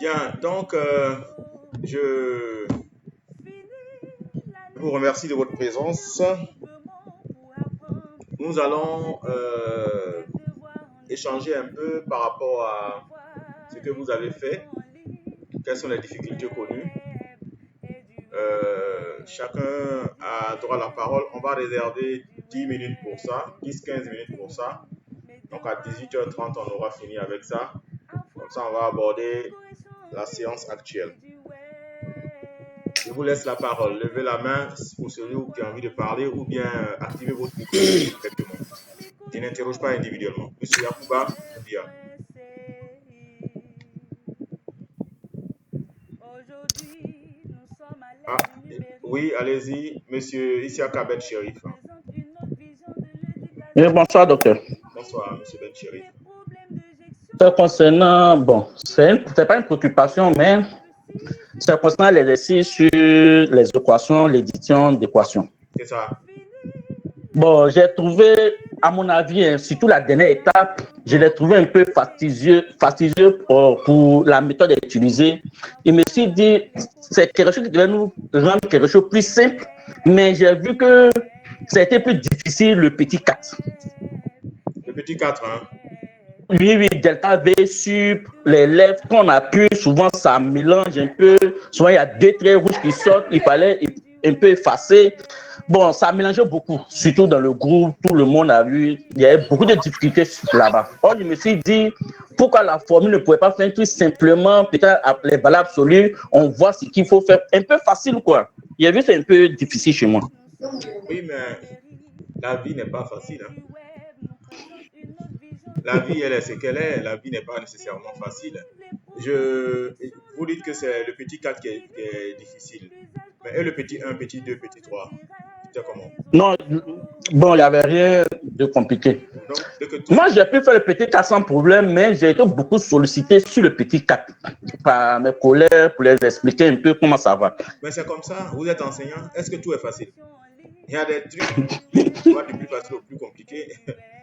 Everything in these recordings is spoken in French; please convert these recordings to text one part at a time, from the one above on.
Bien, donc je vous remercie de votre présence. Nous allons échanger un peu par rapport à ce que vous avez fait, quelles sont les difficultés connues. Chacun a droit à la parole. On va réserver 10 minutes pour ça, 10-15 minutes pour ça. Donc à 18h30, on aura fini avec ça. Comme ça, on va aborder la séance actuelle. Je vous laisse la parole. Levez la main pour celui qui a envie de parler ou bien activez votre micro directement. Je n'interroge pas individuellement. Monsieur Yakuba, bien. Ah, oui, allez-y, monsieur Isiaka Ben Sherif. Oui, bonsoir, docteur. Bonsoir, monsieur Ben Sherif. Concernant, bon, c'est pas une préoccupation, mais c'est concernant l'exercice sur les équations, l'édition d'équations. C'est ça. Bon, j'ai trouvé, à mon avis, surtout la dernière étape, je l'ai trouvé un peu fastidieux pour la méthode utilisée. Il me suis dit, c'est quelque chose qui devait nous rendre quelque chose plus simple, mais j'ai vu que c'était plus difficile le petit 4. Le petit 4, hein? Oui, delta V sur les lèvres, qu'on appuie, souvent ça mélange un peu. Souvent il y a 2 traits rouges qui sortent, il fallait un peu effacer. Bon, ça mélangeait beaucoup, surtout dans le groupe, tout le monde a vu, il y avait beaucoup de difficultés là-bas. Or, je me suis dit, pourquoi la formule ne pourrait pas faire tout simplement, peut-être les valeurs absolues, on voit ce qu'il faut faire, un peu facile quoi. Il y a vu, c'est un peu difficile chez moi. Oui, mais la vie n'est pas facile, hein? La vie, elle est ce qu'elle est. La vie n'est pas nécessairement facile. Vous dites que c'est le petit 4 qui est difficile. Mais et le petit 1, petit 2, petit 3, c'était comment? Non, bon, il n'y avait rien de compliqué. Donc, Moi, j'ai pu faire le petit 4 sans problème, mais j'ai été beaucoup sollicité sur le petit 4 par mes collègues pour les expliquer un peu comment ça va. Mais c'est comme ça, vous êtes enseignant, est-ce que tout est facile? Il y a des trucs qui vont du plus facile au plus compliqué.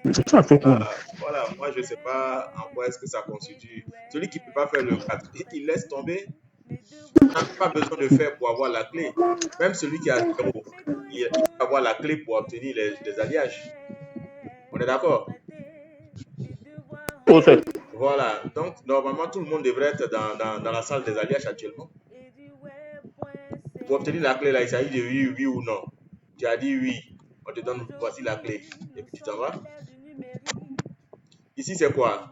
Voilà, moi je ne sais pas en quoi est-ce que ça constitue. Celui qui ne peut pas faire le 4, il laisse tomber. On n'a pas besoin de faire pour avoir la clé. Même celui qui a 0, il peut avoir la clé pour obtenir les alliages. On est d'accord? Voilà, donc normalement tout le monde devrait être dans la salle des alliages actuellement. Pour obtenir la clé là, il s'agit de oui ou non. Tu as dit oui, on te donne, voici la clé, et puis tu t'en vas. Ici, c'est quoi?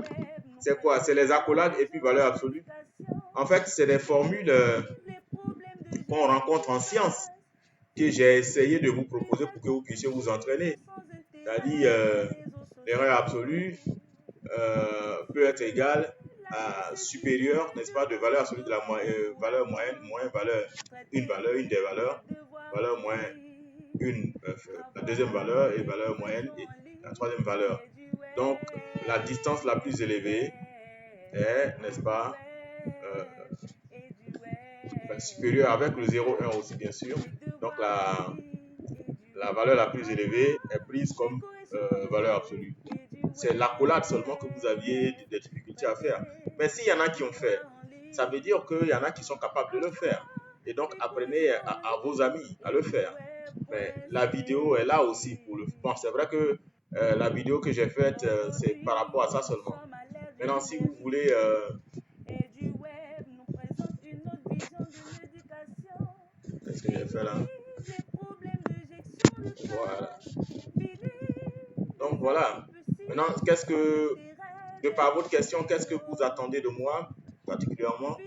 C'est quoi? C'est les accolades et puis valeur absolue. En fait, c'est des formules qu'on rencontre en sciences que j'ai essayé de vous proposer pour que vous puissiez vous entraîner. C'est-à-dire, l'erreur absolue peut être égale à supérieure, n'est-ce pas, de valeur absolue de la valeur moyenne, moins valeur, une des valeurs, valeur moins la deuxième valeur et valeur moyenne et la troisième valeur. Donc, la distance la plus élevée est, n'est-ce pas, supérieure avec le 0,1 aussi, bien sûr. Donc, la valeur la plus élevée est prise comme valeur absolue. C'est l'accolade seulement que vous aviez des difficultés à faire. Mais s'il y en a qui ont fait, ça veut dire qu'il y en a qui sont capables de le faire. Et donc, apprenez à vos amis à le faire. Mais la vidéo est là aussi pour le. Bon, c'est vrai que la vidéo que j'ai faite, c'est par rapport à ça seulement. Maintenant, si vous voulez. Qu'est-ce que j'ai fait là? Voilà. Donc voilà. Maintenant, de par votre question, qu'est-ce que vous attendez de moi particulièrement?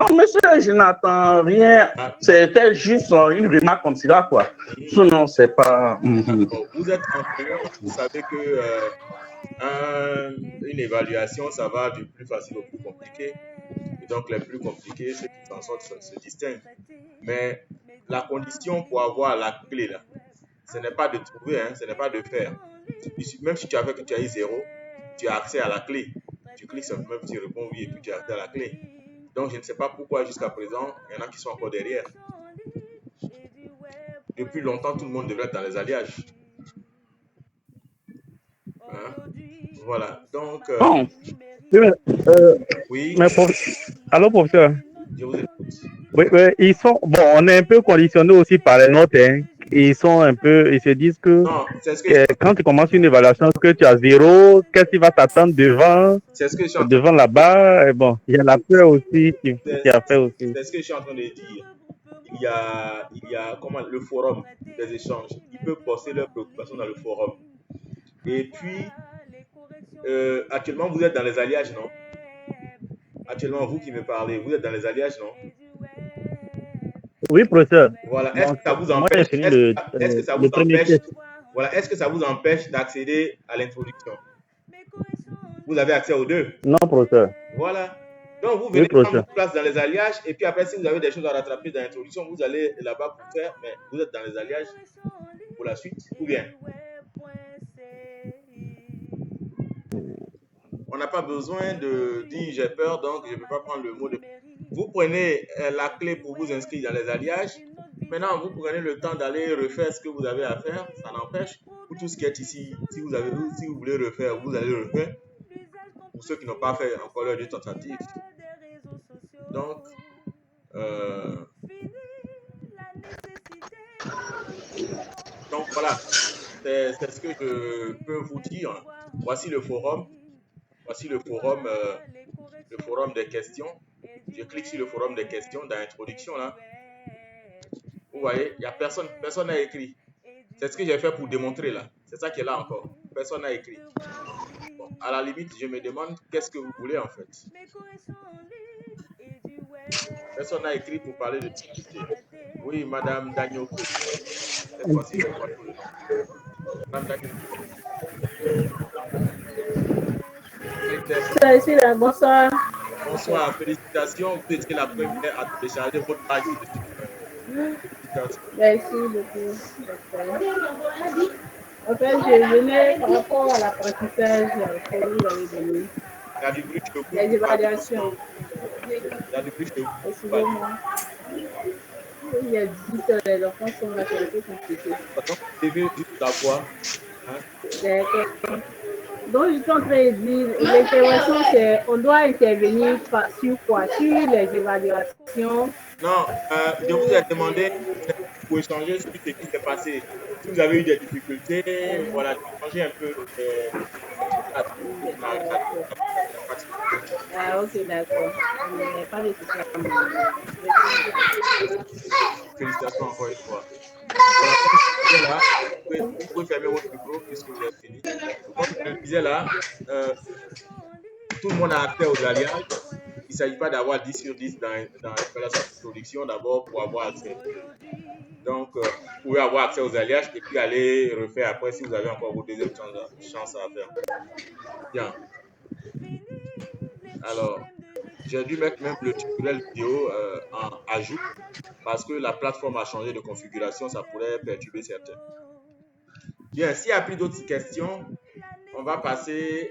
Non, monsieur, je n'attends rien. C'était juste une remarque comme ça, quoi. Sinon, c'est pas. Vous êtes enseignant, vous savez que une évaluation, ça va du plus facile au plus compliqué. Et donc, les plus compliqués, ceux qui s'en sortent, se distinguent. Mais la condition pour avoir la clé, là, ce n'est pas de trouver, hein, ce n'est pas de faire. Même si tu as fait que tu as eu 0, tu as accès à la clé. Tu cliques simplement, tu réponds oui et puis tu as accès à la clé. Donc, je ne sais pas pourquoi jusqu'à présent, il y en a qui sont encore derrière. Depuis longtemps, tout le monde devrait être dans les alliages. Hein? Voilà. Donc, Bon. oui, Mais allô, professeur. je vous écoute. Oui, oui, ils sont, bon, on est un peu conditionné aussi par les notes, hein. Ils sont un peu, ils se disent Non, c'est ce que, que quand tu commences une évaluation, que tu as zéro, qu'est-ce qui va t'attendre c'est ce que je suis en train devant là-bas, et bon, il y a la peur aussi qui a fait aussi. c'est ce que je suis en train de dire. Il y a comment, le forum des échanges. Ils peuvent poster leurs préoccupations dans le forum. Et puis, actuellement, vous êtes dans les alliages, non? Actuellement, vous qui me parlez, vous êtes dans les alliages, non? Oui, professeur. Voilà. Est-ce que ça vous Moi, j'ai empêche, fini est-ce que ça vous le premier empêche, test. voilà, est-ce que ça vous empêche d'accéder à l'introduction? Vous avez accès aux deux. Non, professeur. Voilà. Donc, vous Oui, venez prendre professeur. votre place dans les alliages, et puis après, si vous avez des choses à rattraper dans l'introduction, vous allez là-bas pour faire, mais vous êtes dans les alliages pour la suite, ou bien? On n'a pas besoin de dire j'ai peur, donc je ne vais pas prendre le mot de. Vous prenez la clé pour vous inscrire dans les alliages. Maintenant, vous prenez le temps d'aller refaire ce que vous avez à faire. Ça n'empêche. Pour tout ce qui est ici, si vous voulez refaire, vous allez le refaire. Pour ceux qui n'ont pas fait encore leur tentative. Donc, voilà. C'est ce que je peux vous dire. Voici le forum. Voici le forum des questions. Je clique sur le forum des questions dans l'introduction là. Vous voyez, il y a personne n'a écrit. C'est ce que j'ai fait pour démontrer là. C'est ça qui est là encore. Personne n'a écrit. Bon, à la limite, je me demande qu'est-ce que vous voulez en fait. Personne n'a écrit pour parler de difficulté. Oui, Madame Danyoko. Cette fois-ci, je vois tout le nom. Madame Danyoko. Je suis là, bonsoir. Bonsoir, félicitations. Vous étiez la première à télécharger votre page. Félicitations. Merci beaucoup. En fait, je venais par rapport à l'apprentissage que vous avez donné. Il y a du bruit chez vous. Les évaluations. Il y a du bruit chez vous. Excusez-moi. Il y a 10 les enfants sont là, c'est un peu compliqué. Donc, vous devez juste savoir. D'accord. Donc, je suis en train de dire, l'intervention, c'est on doit intervenir sur quoi? Sur les évaluations. Non, je vous ai demandé pour échanger sur ce qui s'est passé. Si vous avez eu des difficultés, voilà, changer un peu. Ah, ok, d'accord. Il n'y a pas de Félicitations encore une fois. Voilà, là, vous pouvez fermer votre micro puisque vous avez fini. Comme je le disais là, tout le monde a accès aux alliages. Il ne s'agit pas d'avoir 10 sur 10 dans l'évaluation de production d'abord pour avoir accès. Donc, vous pouvez avoir accès aux alliages et puis aller refaire après si vous avez encore votre deuxième chance à faire. Bien. Alors, j'ai dû mettre même le tutoriel vidéo en ajout parce que la plateforme a changé de configuration, ça pourrait perturber certains. Bien, s'il n'y a plus d'autres questions, on va passer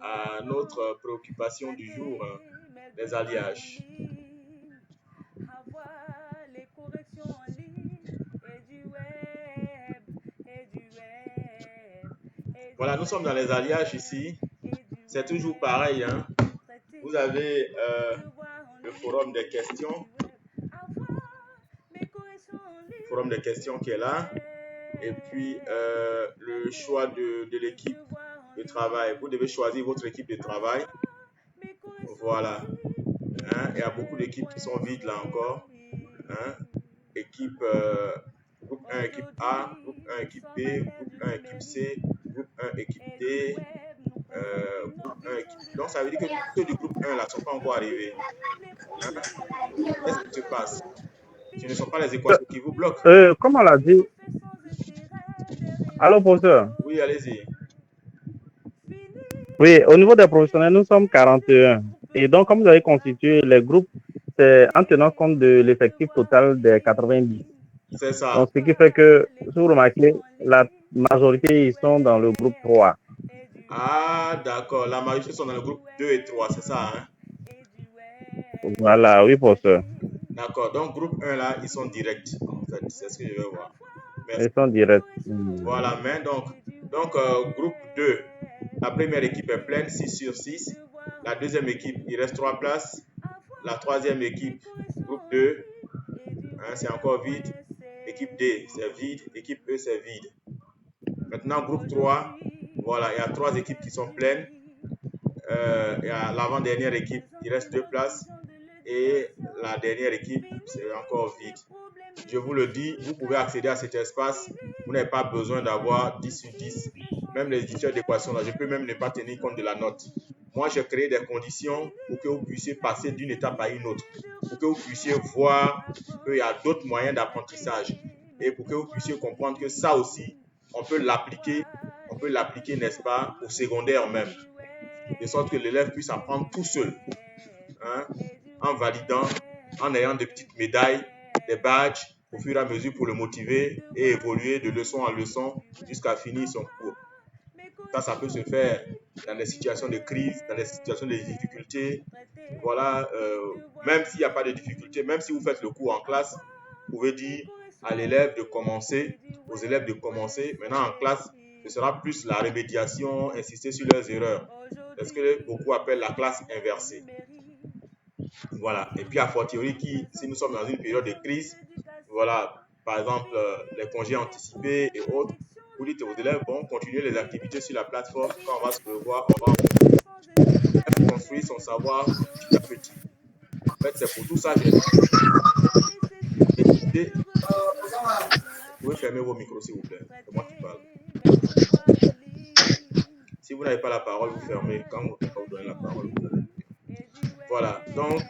à notre préoccupation du jour, les alliages. Voilà, nous sommes dans les alliages ici. C'est toujours pareil. Hein. Vous avez le forum des questions. Forum des questions qui est là. Et puis, le choix de l'équipe de travail. Vous devez choisir votre équipe de travail. Voilà. Hein, il y a beaucoup d'équipes qui sont vides là encore. Hein. Équipe groupe 1, équipe A, groupe 1, équipe B, groupe 1, équipe C, groupe 1, équipe D, groupe 1, équipe... Donc, ça veut dire que ceux du groupe 1 là ne sont pas encore arrivés. Hein? Qu'est-ce qui se passe? Ce ne sont pas les équations qui vous bloquent. Comme on l'a dit. Allô, professeur? Oui, allez-y. Oui, au niveau des professionnels, nous sommes 41. Et donc, comme vous avez constitué les groupes, c'est en tenant compte de l'effectif total des 90. C'est ça. Donc, ce qui fait que, si vous remarquez, la majorité, ils sont dans le groupe 3. Ah, d'accord. La majorité sont dans le groupe 2 et 3, c'est ça, hein? Voilà, oui, professeur. D'accord. Donc, groupe 1, là, ils sont directs, en fait. C'est ce que je vais voir. Merci. Ils sont directs. Voilà, mais donc, Donc, groupe 2, la première équipe est pleine, 6 sur 6. La deuxième équipe, il reste 3 places. La troisième équipe, groupe 2, hein, c'est encore vide. Équipe D, c'est vide. Équipe E, c'est vide. Maintenant, groupe 3, voilà, il y a 3 équipes qui sont pleines. Il y a l'avant-dernière équipe, il reste 2 places. Et la dernière équipe, c'est encore vide. Je vous le dis, vous pouvez accéder à cet espace. Vous n'avez pas besoin d'avoir 10 sur 10. Même les éditeurs d'équations, là, je peux même ne pas tenir compte de la note. Moi, j'ai créé des conditions pour que vous puissiez passer d'une étape à une autre. Pour que vous puissiez voir qu'il y a d'autres moyens d'apprentissage. Et pour que vous puissiez comprendre que ça aussi, on peut l'appliquer, n'est-ce pas, au secondaire même. De sorte que l'élève puisse apprendre tout seul. Hein, en validant, en ayant des petites médailles, des badges au fur et à mesure pour le motiver et évoluer de leçon en leçon jusqu'à finir son cours. Ça peut se faire dans des situations de crise, dans des situations de difficultés. Voilà, même s'il n'y a pas de difficulté, même si vous faites le cours en classe, vous pouvez dire à l'élève de commencer, aux élèves de commencer. Maintenant, en classe, ce sera plus la remédiation, insister sur leurs erreurs. C'est ce que beaucoup appellent la classe inversée. Voilà. Et puis, à fortiori, si nous sommes dans une période de crise, voilà, par exemple, les congés anticipés et autres, vous dites aux élèves, bon, continuez les activités sur la plateforme. Quand on va se revoir, on va construire son savoir petit à petit. En fait, c'est pour tout ça que j'ai décidé. Vous pouvez fermer vos micros, s'il vous plaît. C'est moi qui parle. Si vous n'avez pas la parole, vous fermez. Quand vous donnez la parole, vous... Voilà. Donc,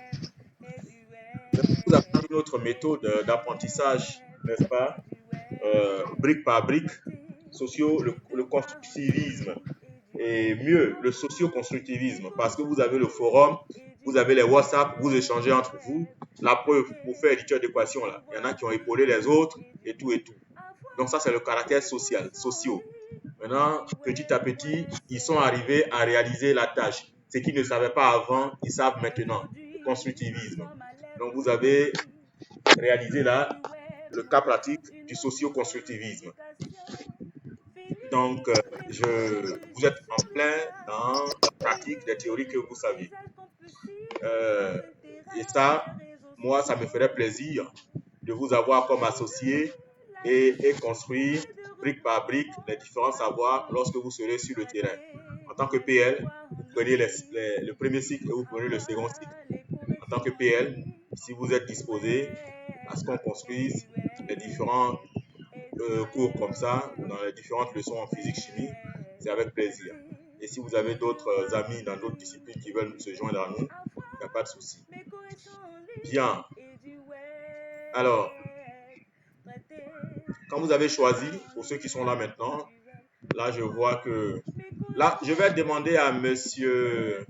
vous avez une autre méthode d'apprentissage, n'est-ce pas, brique par brique, le constructivisme et mieux le socio-constructivisme, parce que vous avez le forum, vous avez les WhatsApp, vous échangez entre vous. La preuve, pour faire éditeur d'équation, là, il y en a qui ont épaulé les autres et tout et tout. Donc ça, c'est le caractère sociaux. Maintenant, petit à petit, ils sont arrivés à réaliser la tâche. Ce qu'ils ne savaient pas avant, ils savent maintenant. Le constructivisme. Donc, vous avez réalisé là le cas pratique du socio-constructivisme. Donc, vous êtes en plein dans la pratique des théories que vous savez. Et ça, moi, ça me ferait plaisir de vous avoir comme associé et construire brique par brique les différents savoirs lorsque vous serez sur le terrain. En tant que PL, vous prenez le premier cycle et vous prenez le second cycle. En tant que PL, si vous êtes disposé à ce qu'on construise les différents cours comme ça, dans les différentes leçons en physique-chimie, c'est avec plaisir. Et si vous avez d'autres amis dans d'autres disciplines qui veulent se joindre à nous, il n'y a pas de souci. Bien. Alors, quand vous avez choisi, pour ceux qui sont là maintenant, là je vois que... Là, je vais demander à monsieur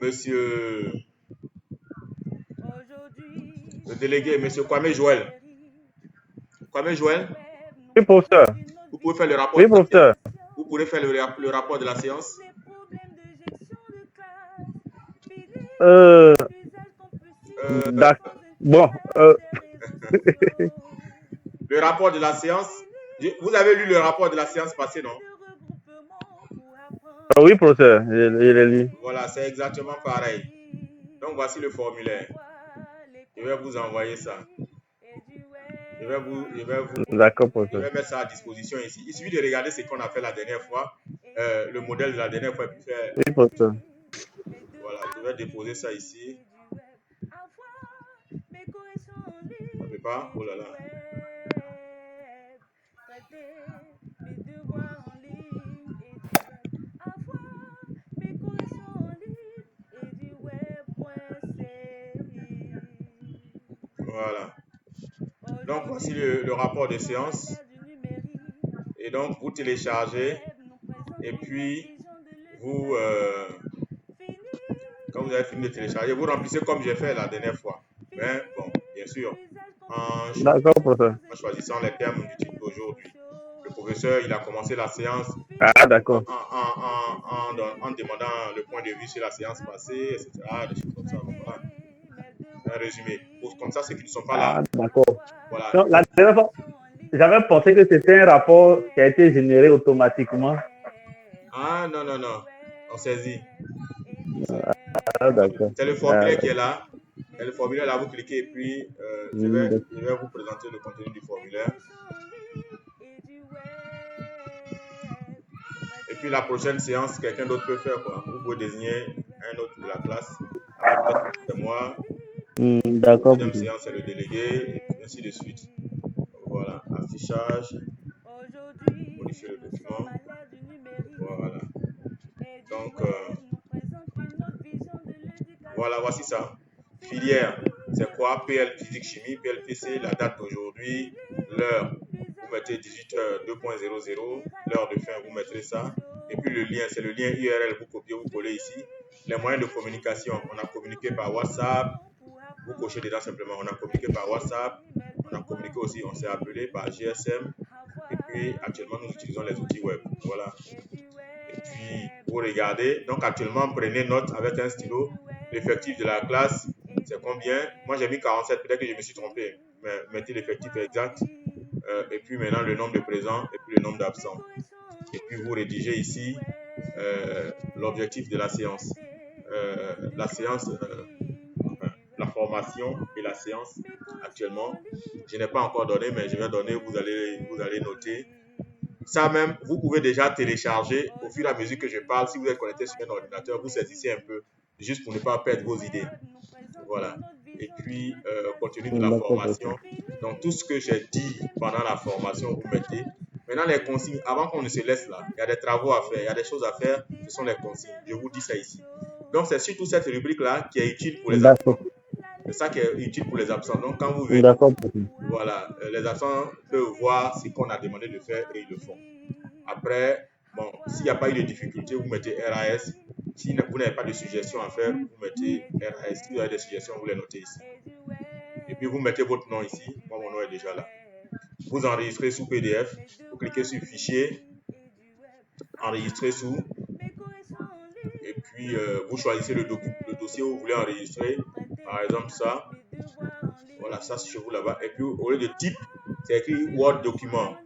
le délégué, monsieur Kwame Joël. Kwame Joël? Oui, professeur. Vous pouvez faire le rapport. Oui, professeur. Vous pourrez faire le rapport de la séance. D'accord. Bon. Le rapport de la séance. Vous avez lu le rapport de la séance passée, non? Oui, professeur. Il est lu. Voilà, c'est exactement pareil. Donc, voici le formulaire. Je vais vous envoyer ça. D'accord, professeur. Je vais mettre ça à disposition ici. Il suffit de regarder ce qu'on a fait la dernière fois. Le modèle de la dernière fois. Puis faire... Oui, professeur. Voilà, je vais déposer ça ici. Ça ne fait pas? Oh là là. Voilà. Donc, voici le rapport de séance. Et donc, vous téléchargez. Et puis, vous, quand vous avez fini de télécharger, vous remplissez comme j'ai fait la dernière fois. Mais bon, bien sûr, en choisissant les termes utilisés aujourd'hui. Le professeur, il a commencé la séance en demandant le point de vue sur la séance passée, etc. Des choses comme ça. Donc, voilà. Un résumé. Comme ça, ceux qui ne sont pas là. D'accord. Voilà. Donc, la dernière fois, j'avais pensé que c'était un rapport qui a été généré automatiquement. Ah, non, on saisit. Ah, d'accord. C'est le formulaire qui est là. Et le formulaire, là, vous cliquez et puis je vais vous présenter le contenu du formulaire. Et puis la prochaine séance, quelqu'un d'autre peut faire quoi. Vous pouvez désigner un autre de la classe. C'est moi. D'accord. La deuxième séance, c'est le délégué, et ainsi de suite. Voilà, affichage. Modifier le document. Voilà. Donc, voilà, voici ça. Filière, c'est quoi? PL physique chimie, PLPC, la date d'aujourd'hui, l'heure, vous mettez 18h 2.00, l'heure de fin, vous mettrez ça. Et puis le lien, c'est le lien URL, vous copiez, vous collez ici. Les moyens de communication, on a communiqué par WhatsApp, vous cochez dedans simplement, on a communiqué par WhatsApp, on a communiqué aussi, on s'est appelé par GSM. Et puis actuellement, nous utilisons les outils web. Voilà. Et puis, vous regardez. Donc, actuellement, prenez note avec un stylo. L'effectif de la classe, c'est combien? Moi, j'ai mis 47. Peut-être que je me suis trompé. Mais mettez l'effectif exact. Et puis, maintenant, le nombre de présents et puis le nombre d'absents. Et puis, vous rédigez ici l'objectif de la séance. La formation et la séance, actuellement, je n'ai pas encore donné, mais je vais donner. Vous allez noter. Ça même, vous pouvez déjà télécharger au fur et à mesure que je parle. Si vous êtes connecté sur un ordinateur, vous saisissez un peu, juste pour ne pas perdre vos idées. Voilà. Et puis, contenu de la formation. Donc, tout ce que j'ai dit pendant la formation, vous mettez. Maintenant, les consignes, avant qu'on ne se laisse là, il y a des travaux à faire, il y a des choses à faire, ce sont les consignes. Je vous dis ça ici. Donc, c'est surtout cette rubrique-là qui est utile pour les absents. C'est ça qui est utile pour les absents. Donc, quand vous venez, voilà, les absents peuvent voir ce qu'on a demandé de faire et ils le font. Après, bon, s'il n'y a pas eu de difficulté, vous mettez RAS. Si vous n'avez pas de suggestions à faire, vous mettez RAS. Si vous avez des suggestions, vous les notez ici. Et puis, vous mettez votre nom ici. Moi, mon nom est déjà là. Vous enregistrez sous PDF. Vous cliquez sur Fichier, enregistrer sous. Et puis, vous choisissez le dossier où vous voulez enregistrer. Par exemple, ça. Voilà, ça c'est chez vous là-bas. Et puis, au lieu de type, c'est écrit Word document.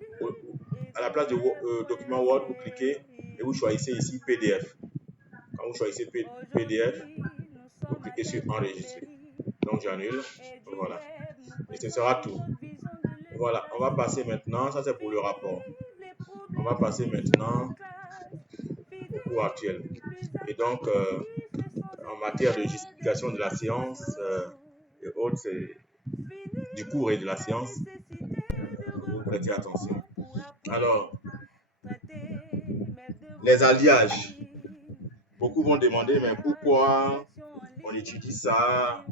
À la place de document Word, vous cliquez et vous choisissez ici PDF. Quand vous choisissez PDF, vous cliquez sur Enregistrer. Donc, j'annule. Voilà. Et ce sera tout. Voilà, on va passer maintenant. Ça, c'est pour le rapport. On va passer maintenant au cours actuel. Et donc, en matière de justification de la séance et autres, c'est du cours et de la séance, vous prêtez attention. Alors, les alliages. Beaucoup vont demander, mais pourquoi on étudie ça?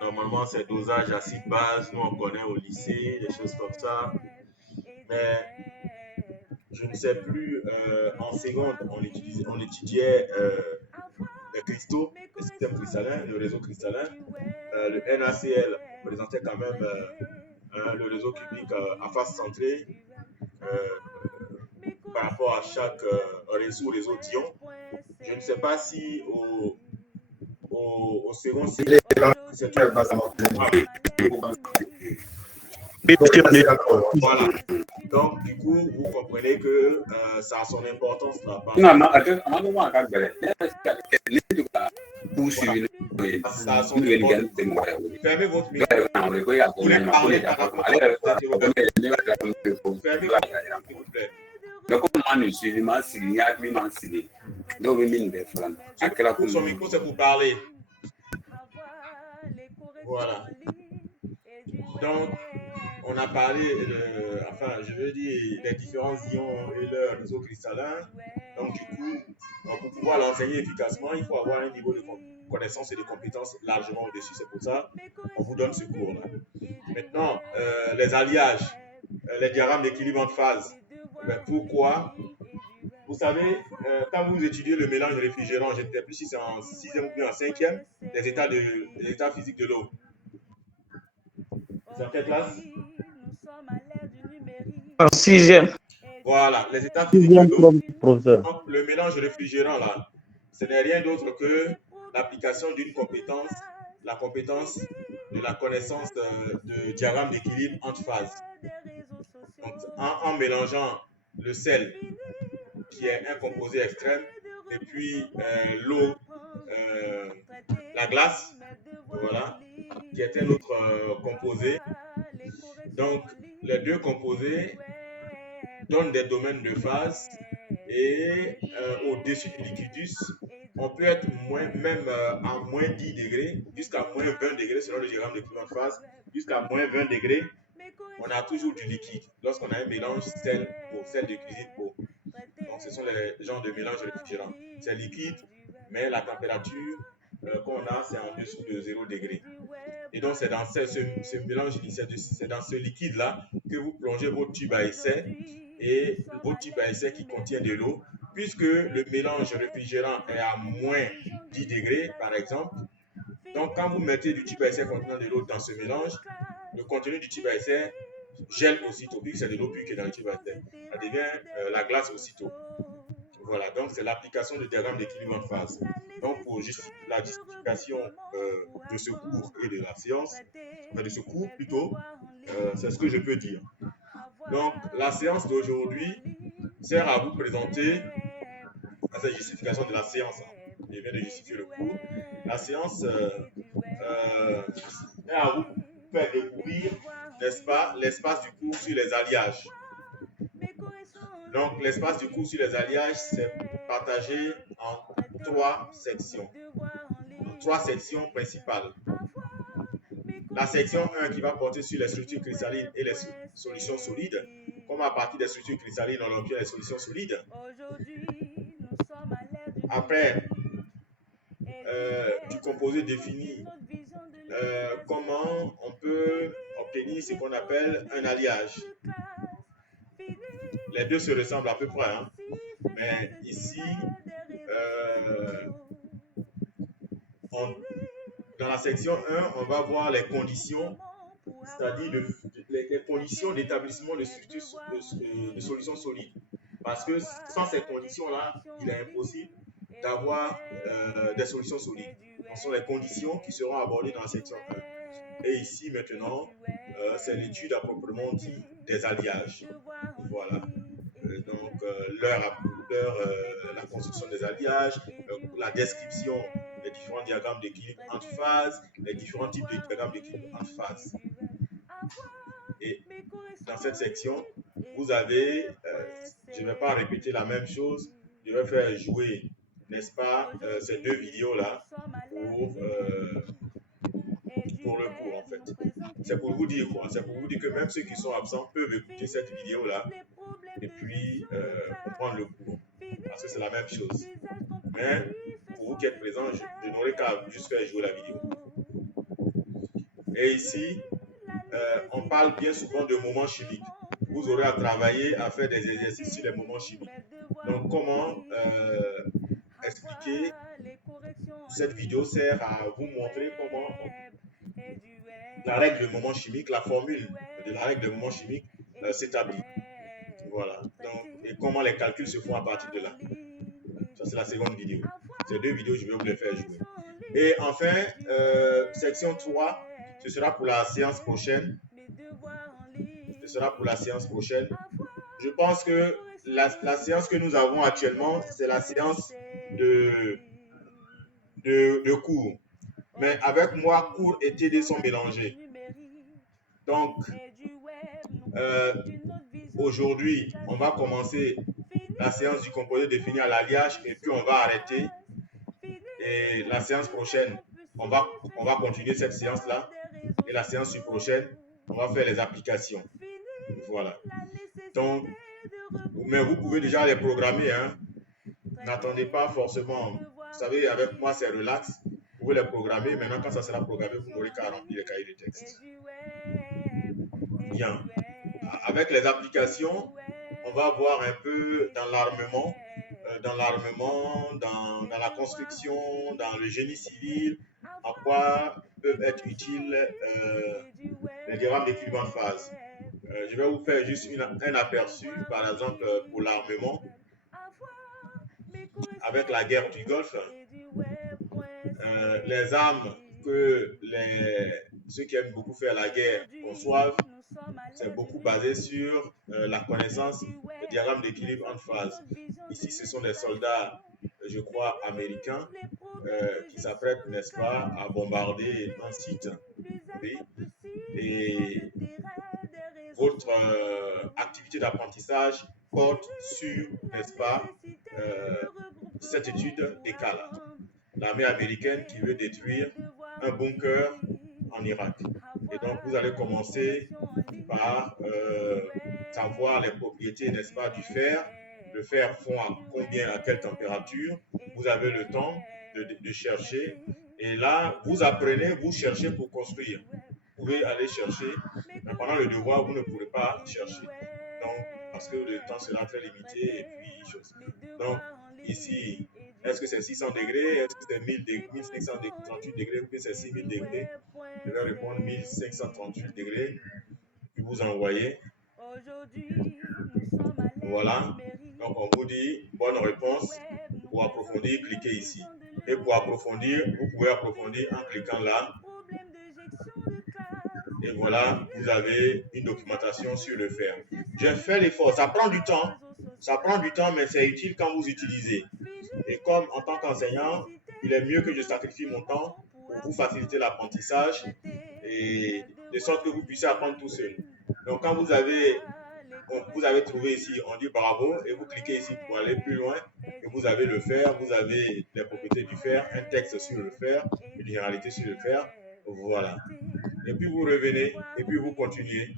Normalement, c'est dosage acide base. Nous, on connaît au lycée, des choses comme ça. Mais je ne sais plus, en seconde, on étudiait les cristaux, le système cristallin, le réseau cristallin. Le NaCl présentait quand même le réseau cubique à face centrée par rapport à chaque réseau d'ion. Je ne sais pas si au second cycle, c'est voilà. Donc, du coup, vous comprenez que ça a son importance là. Ça a son importance. Fermez votre micro. Vous voulez parler par rapport à fermez votre micro, s'il vous plaît. Son micro, c'est pour parler. Voilà. Donc, on a parlé les différents ions et leur réseau cristallin. Donc, du coup, pour pouvoir l'enseigner efficacement, il faut avoir un niveau de connaissance et de compétences largement au-dessus. C'est pour ça qu'on vous donne ce cours-là. Maintenant, les alliages, les diagrammes d'équilibre entre phases. Pourquoi? Vous savez, quand vous étudiez le mélange réfrigérant, je ne sais plus si c'est en 6e ou bien en 5e, les états physiques de l'eau. C'est en quelle classe? En 6e. Voilà, les états physiques de l'eau. Donc, le mélange réfrigérant, là, ce n'est rien d'autre que l'application d'une compétence, la compétence de la connaissance de diagramme d'équilibre entre phases. Donc, en mélangeant le sel, qui est un composé extrême, et puis l'eau, la glace, voilà, qui est un autre composé. Donc, les deux composés donnent des domaines de phase et au-dessus du liquidus, on peut être même à moins 10 degrés jusqu'à moins 20 degrés selon le diagramme de climat de phase, jusqu'à moins 20 degrés, on a toujours du liquide lorsqu'on a un mélange sel-eau, sel de cuisine eau. Donc, ce sont les genres de mélange réfrigérant. C'est liquide, mais la température qu'on a, c'est en dessous de 0 degré. Et donc, c'est dans ce mélange, c'est dans ce liquide-là que vous plongez votre tube à essai et votre tube à essai qui contient de l'eau. Puisque le mélange réfrigérant est à moins 10 degrés, par exemple, donc quand vous mettez du tube à essai contenant de l'eau dans ce mélange, le contenu du tube à essai gèle aussitôt, puisque c'est de l'eau pure qui est dans le tube à essai. Ça devient la glace aussitôt. Voilà, donc c'est l'application du diagramme d'équilibre en phase. Donc pour la justification de ce cours et de la séance, enfin de ce cours plutôt, c'est ce que je peux dire. Donc la séance d'aujourd'hui sert à vous présenter, à cette justification de la séance, je viens de justifier le cours, la séance est à vous faire découvrir, n'est-ce pas, l'espace du cours sur les alliages. Donc, l'espace du cours sur les alliages, c'est partagé en 3 sections. En 3 sections principales. La section 1 qui va porter sur les structures cristallines et les solutions solides. Comme à partir des structures cristallines, on obtient les solutions solides. Après, du composé défini, comment on peut obtenir ce qu'on appelle un alliage. Les deux se ressemblent à peu près, hein? Mais ici, dans la section 1, on va voir les conditions, c'est-à-dire les conditions d'établissement de solutions solides. Parce que sans ces conditions-là, il est impossible d'avoir des solutions solides. Ce sont les conditions qui seront abordées dans la section 1. Et ici, maintenant, c'est l'étude à proprement dit des alliages. Voilà. Donc, la construction des alliages, la description des différents diagrammes d'équilibre entre phases, les différents types de diagrammes d'équilibre entre phases. Et dans cette section, vous avez, je ne vais pas répéter la même chose, je vais faire jouer, n'est-ce pas, ces deux vidéos-là pour le cours, en fait. C'est pour vous dire quoi? C'est pour vous dire que même ceux qui sont absents peuvent écouter cette vidéo-là et puis comprendre le cours. Parce que c'est la même chose. Mais pour vous qui êtes présents, je n'aurai qu'à juste faire jouer la vidéo. Et ici, on parle bien souvent de moments chimiques. Vous aurez à travailler, à faire des exercices sur les moments chimiques. Donc, comment expliquer? Cette vidéo sert à vous montrer comment la règle de moment chimique, la formule de la règle de moment chimique s'établit. Voilà. Donc, et comment les calculs se font à partir de là. Ça, c'est la seconde vidéo. Ces deux vidéos, je vais vous les faire jouer. Et enfin, section 3, ce sera pour la séance prochaine. Ce sera pour la séance prochaine. Je pense que la séance que nous avons actuellement, c'est la séance de cours. Mais avec moi, cours et TD sont mélangés. Donc, aujourd'hui, on va commencer la séance du composé défini à l'alliage et puis on va arrêter. Et la séance prochaine, on va continuer cette séance-là. Et la séance prochaine, on va faire les applications. Voilà. Donc, mais vous pouvez déjà les programmer. Hein. N'attendez pas forcément. Vous savez, avec moi, c'est relax. Vous pouvez les programmer. Maintenant, quand ça sera programmé, vous n'aurez qu'à remplir les cahiers de texte. Bien. Avec les applications, on va voir un peu dans l'armement, dans la construction, dans le génie civil, à quoi peuvent être utiles les diagrammes d'équilibre en phase. Je vais vous faire juste un aperçu, par exemple, pour l'armement, avec la guerre du Golfe. Les armes que ceux qui aiment beaucoup faire la guerre conçoivent, c'est beaucoup basé sur la connaissance du diagramme d'équilibre en phase. Ici, ce sont des soldats, je crois, américains qui s'apprêtent, n'est-ce pas, à bombarder un site. Oui. Et votre activité d'apprentissage porte sur, n'est-ce pas, cette étude des cas là. L'armée américaine qui veut détruire un bunker en Irak. Et donc, vous allez commencer par savoir les propriétés, n'est-ce pas, du fer. Le fer fond à combien, à quelle température. Vous avez le temps de chercher. Et là, vous apprenez, vous cherchez pour construire. Vous pouvez aller chercher, mais pendant le devoir, vous ne pourrez pas chercher. Donc, parce que le temps sera très limité et puis chose. Donc, ici, est-ce que c'est 600 degrés? Est-ce que c'est 1538 degrés ou que c'est 6000 degrés? Je vais répondre 1538 degrés. Puis vous envoyez. Voilà. Donc, on vous dit bonne réponse. Pour approfondir, cliquez ici. Et pour approfondir, vous pouvez approfondir en cliquant là. Et voilà, vous avez une documentation sur le fer. J'ai fait l'effort. Ça prend du temps. Ça prend du temps, mais c'est utile quand vous utilisez. Et comme en tant qu'enseignant, il est mieux que je sacrifie mon temps pour vous faciliter l'apprentissage et de sorte que vous puissiez apprendre tout seul. Donc, quand vous avez trouvé ici, on dit bravo et vous cliquez ici pour aller plus loin. Et vous avez le fer, vous avez les propriétés du fer, un texte sur le fer, une généralité sur le fer. Voilà. Et puis vous revenez et puis vous continuez.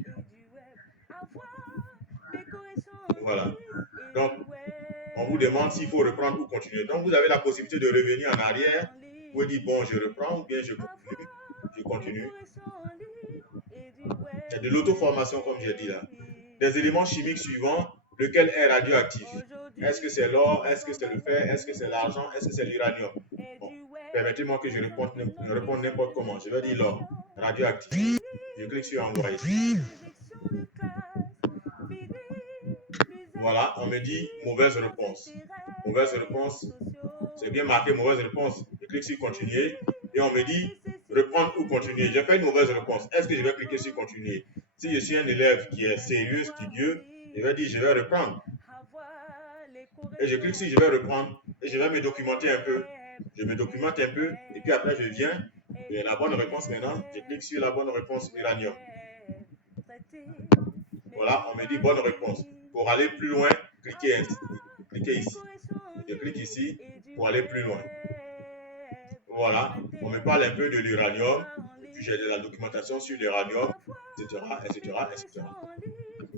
Voilà. Donc, on vous demande s'il faut reprendre ou continuer. Donc, vous avez la possibilité de revenir en arrière. Vous pouvez dire, bon, je reprends ou bien je continue. Je continue. C'est de l'auto-formation, comme j'ai dit là. Des éléments chimiques suivants, lequel est radioactif? Est-ce que c'est l'or? Est-ce que c'est le fer? Est-ce que c'est l'argent? Est-ce que c'est l'uranium? Bon, permettez-moi que je réponde n'importe comment. Je vais dire l'or, radioactif. Je clique sur envoyer. Voilà, on me dit mauvaise réponse. Mauvaise réponse, c'est bien marqué mauvaise réponse. Je clique sur continuer et on me dit reprendre ou continuer. J'ai fait une mauvaise réponse. Est-ce que je vais cliquer sur continuer? Si je suis un élève qui est sérieux, studieux, je vais dire je vais reprendre. Et je clique sur je vais reprendre et je vais me documenter un peu. Je me documente un peu et puis après je viens. Et la bonne réponse maintenant, je clique sur la bonne réponse uranium. Voilà, on me dit bonne réponse. Pour aller plus loin, cliquez ici. Je clique ici pour aller plus loin. Voilà, on me parle un peu de l'uranium. Et puis j'ai de la documentation sur l'uranium, etc., etc., etc.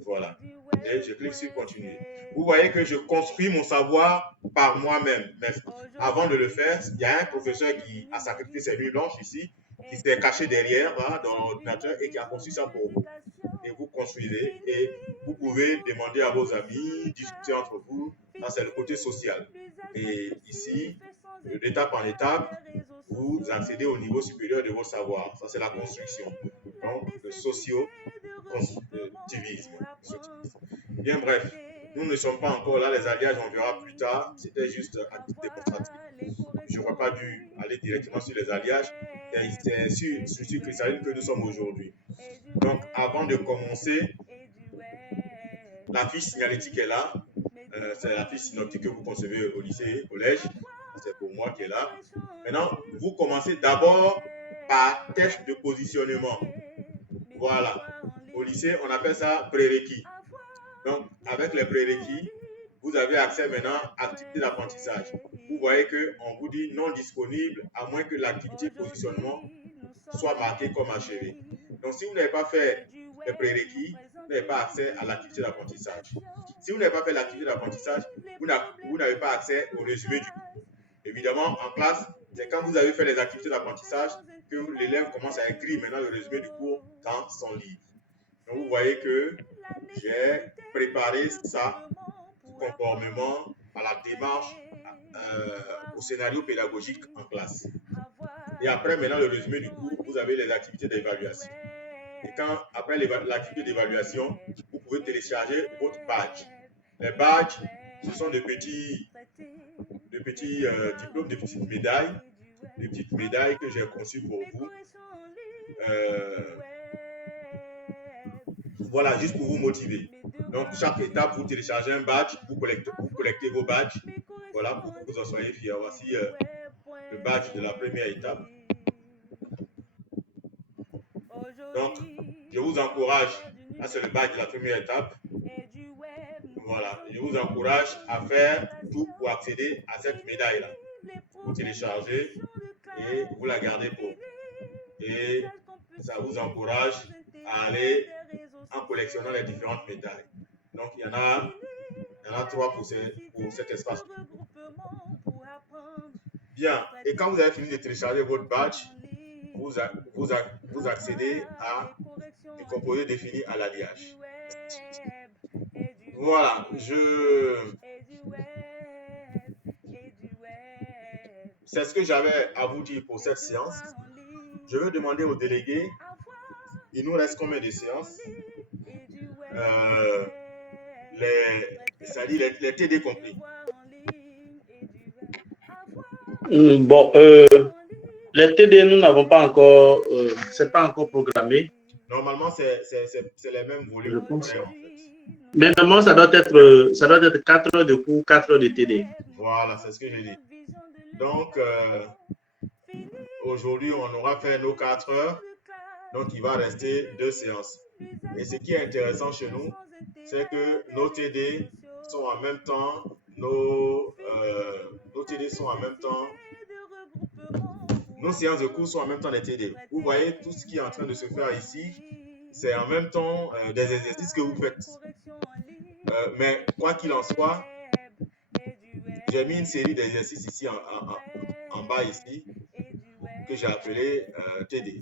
Voilà. Et je clique sur continuer. Vous voyez que je construis mon savoir par moi-même. Mais avant de le faire, il y a un professeur qui a sacrifié ses nuits blanches ici, qui s'est caché derrière dans l'ordinateur et qui a construit ça pour vous. Et vous construisez et vous pouvez demander à vos amis, discuter entre vous. Ça, c'est le côté social. Et ici, d'étape en étape, vous accédez au niveau supérieur de votre savoir. Ça, c'est la construction. Donc, le socio-constructivisme. Bien bref, nous ne sommes pas encore là. Les alliages, on verra plus tard. C'était juste à titre démonstratif. Je n'aurais pas dû aller directement sur les alliages. C'est sur structure cristalline que nous sommes aujourd'hui. Donc, avant de commencer, la fiche signalétique est là. C'est la fiche synoptique que vous concevez au lycée, au collège. C'est pour moi qui est là. Maintenant, vous commencez d'abord par test de positionnement. Voilà. Au lycée, on appelle ça prérequis. Donc, avec les prérequis, vous avez accès maintenant à l'activité d'apprentissage. Vous voyez qu'on vous dit non disponible à moins que l'activité positionnement soit marquée comme achevée. Donc, si vous n'avez pas fait les prérequis, vous n'avez pas accès à l'activité d'apprentissage. Si vous n'avez pas fait l'activité d'apprentissage, vous n'avez pas accès au résumé du cours. Évidemment, en classe, c'est quand vous avez fait les activités d'apprentissage que l'élève commence à écrire maintenant le résumé du cours dans son livre. Donc, vous voyez que j'ai préparé ça conformément à la démarche, au scénario pédagogique en classe. Et après, maintenant, le résumé du cours, vous avez les activités d'évaluation. Et après l'activité d'évaluation, vous pouvez télécharger votre badge. Les badges, ce sont de petits diplômes, de petites médailles que j'ai conçues pour vous. voilà, juste pour vous motiver. Donc, chaque étape, vous téléchargez un badge, vous collectez vos badges, voilà, pour que vous en soyez fiers. Voici le badge de la première étape. Donc, je vous encourage, là c'est le badge de la première étape. Voilà, je vous encourage à faire tout pour accéder à cette médaille-là. Vous téléchargez et vous la gardez pour vous. Et ça vous encourage à aller en collectionnant les différentes médailles. Donc, il y en a 3 pour cet espace. Bien, et quand vous avez fini de télécharger votre badge, vous accédez à du composé défini à l'alliage. Voilà, c'est ce que j'avais à vous dire pour cette séance. Je veux demander aux délégués, il nous reste combien de séances? C'est-à-dire les TD compris. Bon, les TD, nous n'avons pas encore, c'est pas encore programmé. Normalement, c'est les mêmes volumes. Je pense. Mais normalement, ça doit être 4 heures de cours, 4 heures de TD. Voilà, c'est ce que j'ai dit. Donc, aujourd'hui, on aura fait nos 4 heures. Donc, il va rester 2 séances. Et ce qui est intéressant chez nous, c'est que nos TD sont en même temps, nos séances de cours sont en même temps des TD. Vous voyez, tout ce qui est en train de se faire ici, c'est en même temps des exercices que vous faites. Mais quoi qu'il en soit, j'ai mis une série d'exercices ici en bas ici, que j'ai appelé TD.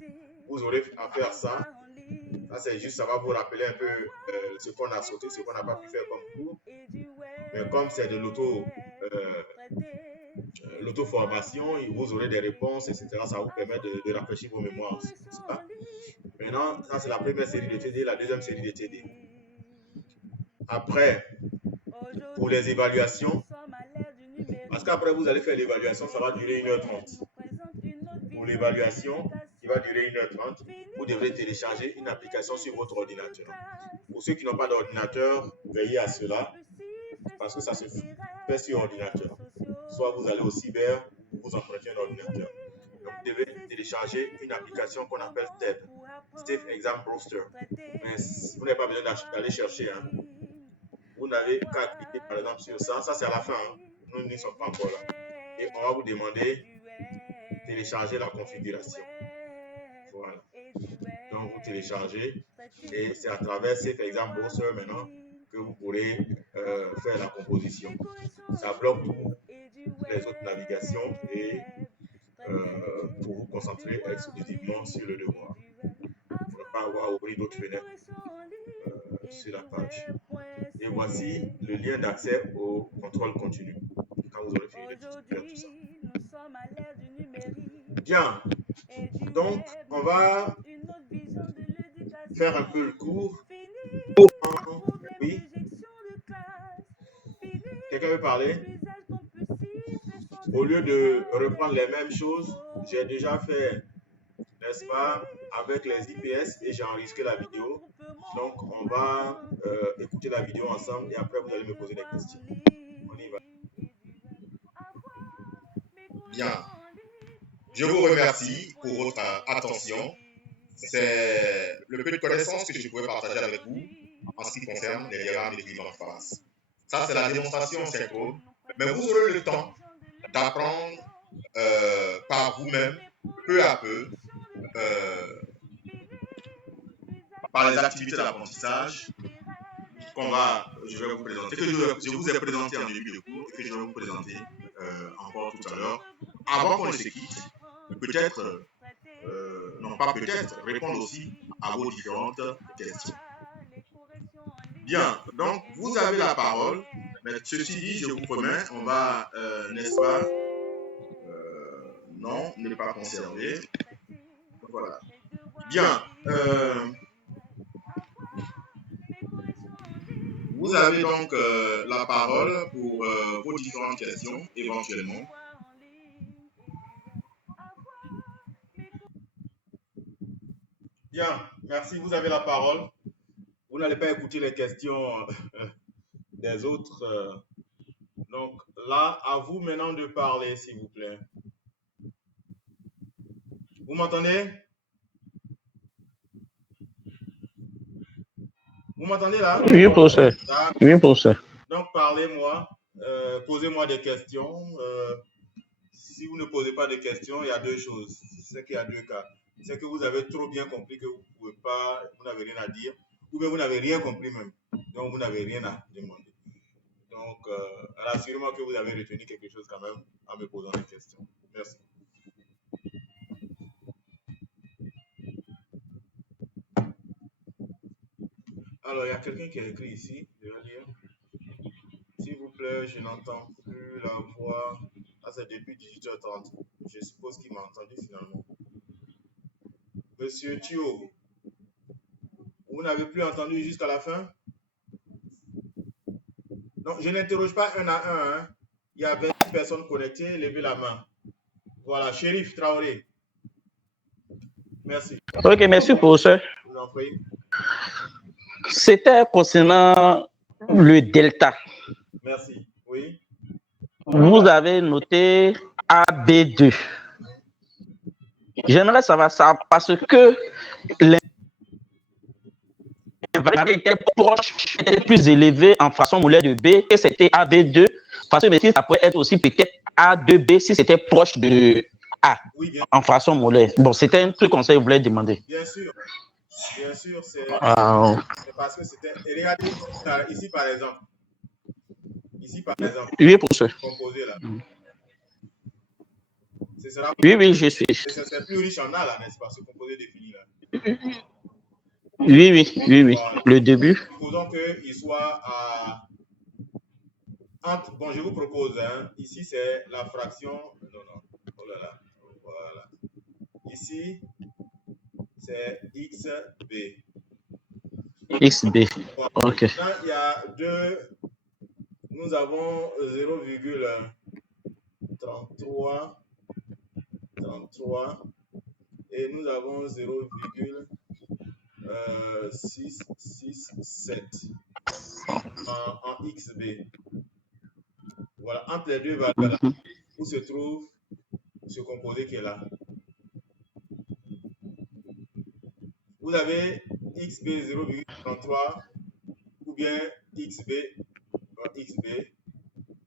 Vous aurez à faire ça. Ça, c'est juste, ça va vous rappeler un peu ce qu'on a sauté, ce qu'on n'a pas pu faire comme cours. Mais comme c'est de l'auto-formation, vous aurez des réponses, etc. Ça vous permet de rafraîchir vos mémoires. Maintenant, ça, c'est la première série de TD, la deuxième série de TD. Après, pour les évaluations, parce qu'après, vous allez faire l'évaluation, ça va durer 1h30. Pour l'évaluation, qui va durer 1h30, vous devrez télécharger une application sur votre ordinateur. Pour ceux qui n'ont pas d'ordinateur, veillez à cela, parce que ça se fait sur ordinateur. Soit vous allez au cyber, ou vous empruntez un ordinateur. Donc, vous devez télécharger une application qu'on appelle STEB, Safe Exam Browser. Mais vous n'avez pas besoin d'aller chercher. Hein. Vous n'avez qu'à cliquer par exemple sur ça. Ça, c'est à la fin. Hein. Nous n'y sommes pas encore là. Et on va vous demander de télécharger la configuration. Voilà. Donc, vous téléchargez et c'est à travers Safe Exam Browser maintenant que vous pourrez faire la composition. Ça bloque les autres navigations et pour vous concentrer exclusivement sur le devoir. Vous ne pas avoir à ouvrir d'autres fenêtres sur la page. Et voici le lien d'accès au contrôle continu. Quand vous aurez fini de faire tout ça. Bien. Donc, on va faire un peu le cours. Oui. Quelqu'un veut parler? Au lieu de reprendre les mêmes choses, j'ai déjà fait, n'est-ce pas, avec les IPS et j'ai enregistré la vidéo. Donc, on va écouter la vidéo ensemble et après, vous allez me poser des questions. On y va. Bien. Je vous remercie pour votre attention. C'est le peu de connaissances que je pouvais partager avec vous en ce qui concerne les diagrammes d'équilibre en phase. Ça, c'est la démonstration synchrone. Mais vous aurez le temps d'apprendre par vous-même, peu à peu, par les activités d'apprentissage je vais vous présenter, que je vous ai présenté en début de cours et que je vais vous présenter encore tout à l'heure. Avant qu'on ne se quitte, peut-être, non pas peut-être, répondre aussi à vos différentes questions. Bien, donc vous avez la parole, mais ceci dit, je vous promets, on va, n'est-ce pas, non, ne pas conserver. Voilà. Bien, vous avez donc la parole pour vos différentes questions, éventuellement. Bien, merci, vous avez la parole. Vous n'allez pas écouter les questions des autres. Donc là, à vous maintenant de parler, s'il vous plaît. Vous m'entendez? Vous m'entendez là? Oui, professeur. Oui, professeur. Donc parlez-moi, posez-moi des questions. Si vous ne posez pas de questions, il y a deux choses. C'est qu'il y a deux cas. C'est que vous avez trop bien compris que vous n'avez rien à dire, ou bien vous n'avez rien compris même. Donc vous n'avez rien à demander. Donc rassurez-moi que vous avez retenu quelque chose quand même en me posant des questions. Merci. Alors, il y a quelqu'un qui a écrit ici, je vais lire. S'il vous plaît, je n'entends plus la voix. Ah, c'est depuis 18h30. Je suppose qu'il m'a entendu finalement. Monsieur Thio, vous n'avez plus entendu jusqu'à la fin? Non, je n'interroge pas un à un. Hein. Il y a 20 personnes connectées. Levez la main. Voilà, Chérif Traoré. Merci. Ok, merci, professeur. Je vous en prie. C'était concernant le delta. Merci. Oui. Vous avez noté AB2. J'aimerais savoir ça parce que les variétés étaient proches, étaient plus élevées en fraction molaire de B que c'était AB2. Parce que ça pourrait être aussi peut-être A2B si c'était proche de A en fraction molaire. Bon, c'était un truc qu'on je voulais demander. Bien sûr. Bien sûr, c'est parce que c'était. Regardez ici par exemple. Oui, professeur. Composé là. Oui, je suis. C'est plus riche en A là, n'est-ce pas, ce composé défini là. Oui. Voilà. Le début. Supposons qu'il soit à. Bon, je vous propose, hein, ici c'est la fraction. Non. Oh là là. Voilà. Ici, c'est XB. XB. Ok. Maintenant, il y a deux. Nous avons 0,33 et nous avons 0,667 en XB. Voilà, entre les deux valeurs, où se trouve ce composé qui est là. Vous avez XB 0,33 ou bien XB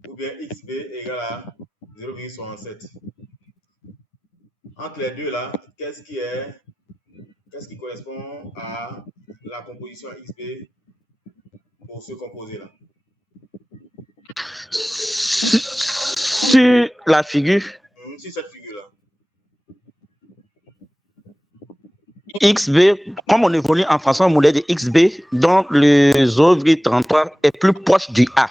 ou bien XB égale à 0,67. Entre les deux là, qu'est-ce qui correspond à la composition XB pour ce composé là? Sur la figure. Sur cette figure là. XB, comme on évolue en fraction molaire de XB, donc le 0,33 est plus proche du A.